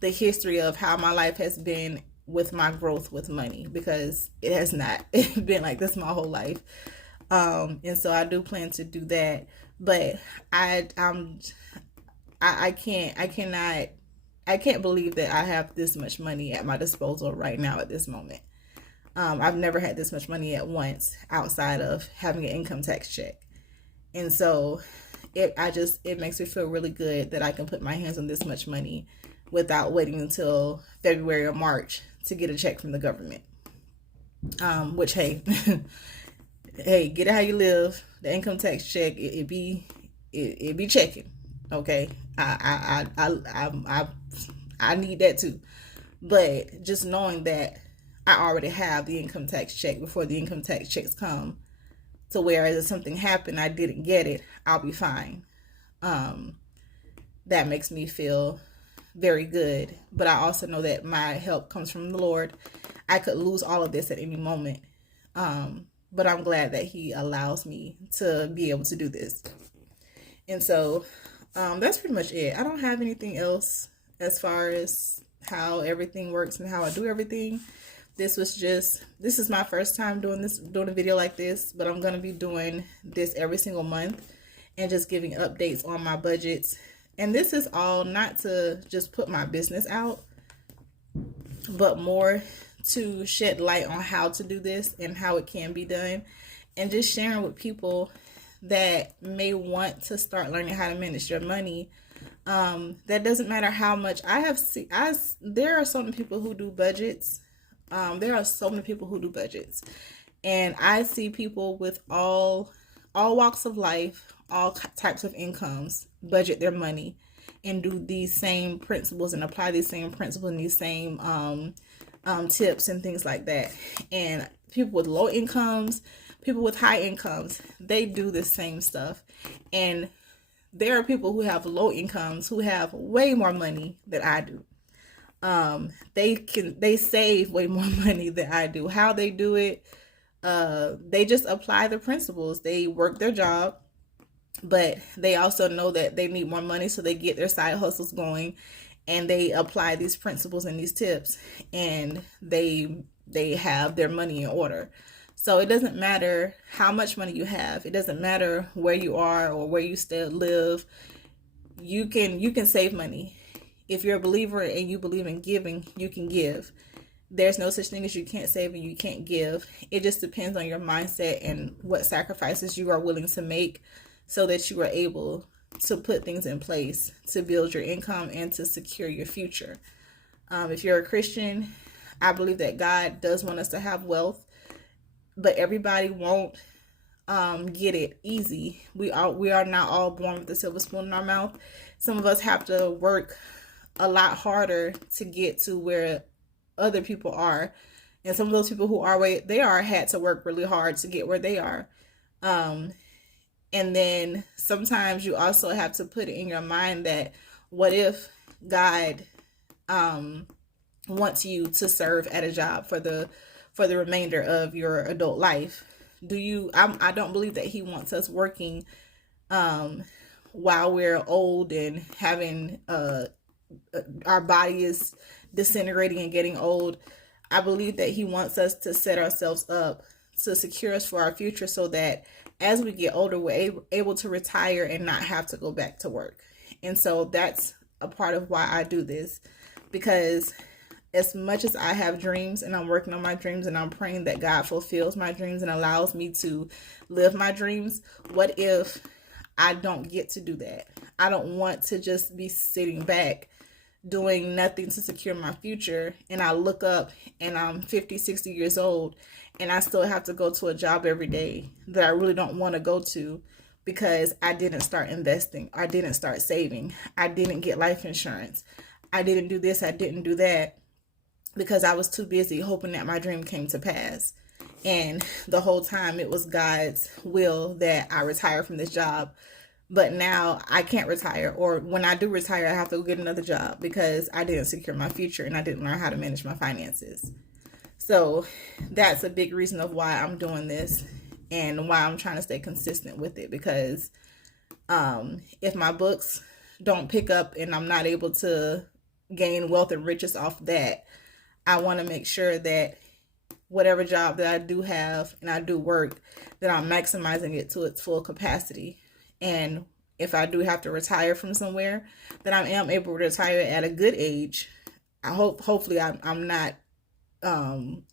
the history of how my life has been with my growth with money, because it has not been like this my whole life. And so I do plan to do that, but I can't believe that I have this much money at my disposal right now at this moment. I've never had this much money at once outside of having an income tax check. And so it makes me feel really good that I can put my hands on this much money without waiting until February or March to get a check from the government. Which, hey, hey, get it how you live. The income tax check, it be checking. Okay. I need that too. But just knowing that I already have the income tax check before the income tax checks come, to where if something happened, I didn't get it, I'll be fine. That makes me feel very good. But I also know that my help comes from the Lord. I could lose all of this at any moment. but I'm glad that he allows me to be able to do this. And so that's pretty much it. I don't have anything else as far as how everything works and how I do everything. This is my first time doing a video like this, but I'm going to be doing this every single month and just giving updates on my budgets. And this is all not to just put my business out, but more to shed light on how to do this and how it can be done, and just sharing with people that may want to start learning how to manage their money. That doesn't matter how much there are so many people who do budgets. And I see people with all walks of life, all types of incomes, budget their money and do these same principles and apply these same principles and these same tips and things like that. And people with low incomes, people with high incomes, they do the same stuff. And there are people who have low incomes who have way more money than I do. They save way more money than I do. How they do it, they just apply the principles. They work their job, but they also know that they need more money, so they get their side hustles going, and they apply these principles and these tips, and they have their money in order. So it doesn't matter how much money you have. It doesn't matter where you are or where you still live. You can save money. If you're a believer and you believe in giving, you can give. There's no such thing as you can't save and you can't give. It just depends on your mindset and what sacrifices you are willing to make so that you are able to put things in place to build your income and to secure your future. If you're a Christian, I believe that God does want us to have wealth, but everybody won't get it easy. We are not all born with a silver spoon in our mouth. Some of us have to work a lot harder to get to where other people are, and some of those people who are where they are had to work really hard to get where they are. And then sometimes you also have to put it in your mind that what if God wants you to serve at a job for the remainder of your adult life? I don't believe that he wants us working while we're old and having our body is disintegrating and getting old. I believe that he wants us to set ourselves up to secure us for our future, so that as we get older, we're able to retire and not have to go back to work. And so that's a part of why I do this, because as much as I have dreams and I'm working on my dreams and I'm praying that God fulfills my dreams and allows me to live my dreams, what if I don't get to do that? I don't want to just be sitting back doing nothing to secure my future, and I look up and I'm 50, 60 years old and I still have to go to a job every day that I really don't want to go to because I didn't start investing, I didn't start saving, I didn't get life insurance, I didn't do this, I didn't do that, because I was too busy hoping that my dream came to pass. And the whole time it was God's will that I retire from this job. But now I can't retire, or when I do retire, I have to go get another job because I didn't secure my future and I didn't learn how to manage my finances. So that's a big reason of why I'm doing this and why I'm trying to stay consistent with it, because if my books don't pick up and I'm not able to gain wealth and riches off that, I want to make sure that whatever job that I do have and I do work, that I'm maximizing it to its full capacity. And if I do have to retire from somewhere, that I am able to retire at a good age. Hopefully I'm not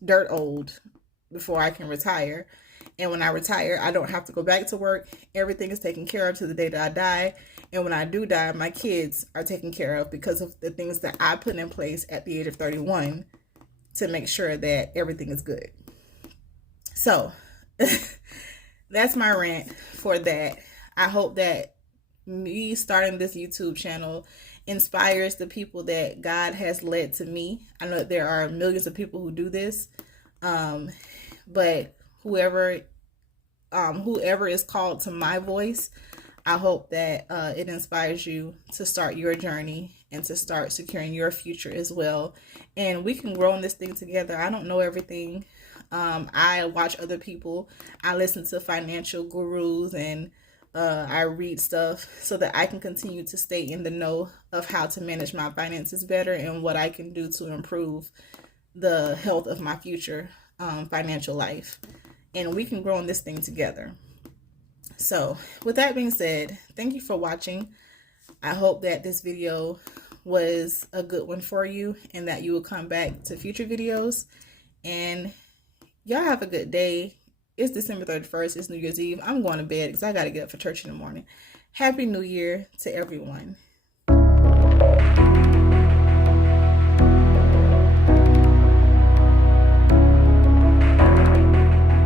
dirt old before I can retire. And when I retire, I don't have to go back to work. Everything is taken care of to the day that I die. And when I do die, my kids are taken care of because of the things that I put in place at the age of 31 to make sure that everything is good. So that's my rant for that. I hope that me starting this YouTube channel inspires the people that God has led to me. I know that there are millions of people who do this, but whoever is called to my voice, I hope that it inspires you to start your journey and to start securing your future as well. And we can grow in this thing together. I don't know everything. I watch other people. I listen to financial gurus, and I read stuff so that I can continue to stay in the know of how to manage my finances better and what I can do to improve the health of my future financial life. And we can grow on this thing together. So with that being said, thank you for watching. I hope that this video was a good one for you and that you will come back to future videos. And y'all have a good day. It's December 31st. It's New Year's Eve. I'm going to bed because I got to get up for church in the morning. Happy New Year to everyone.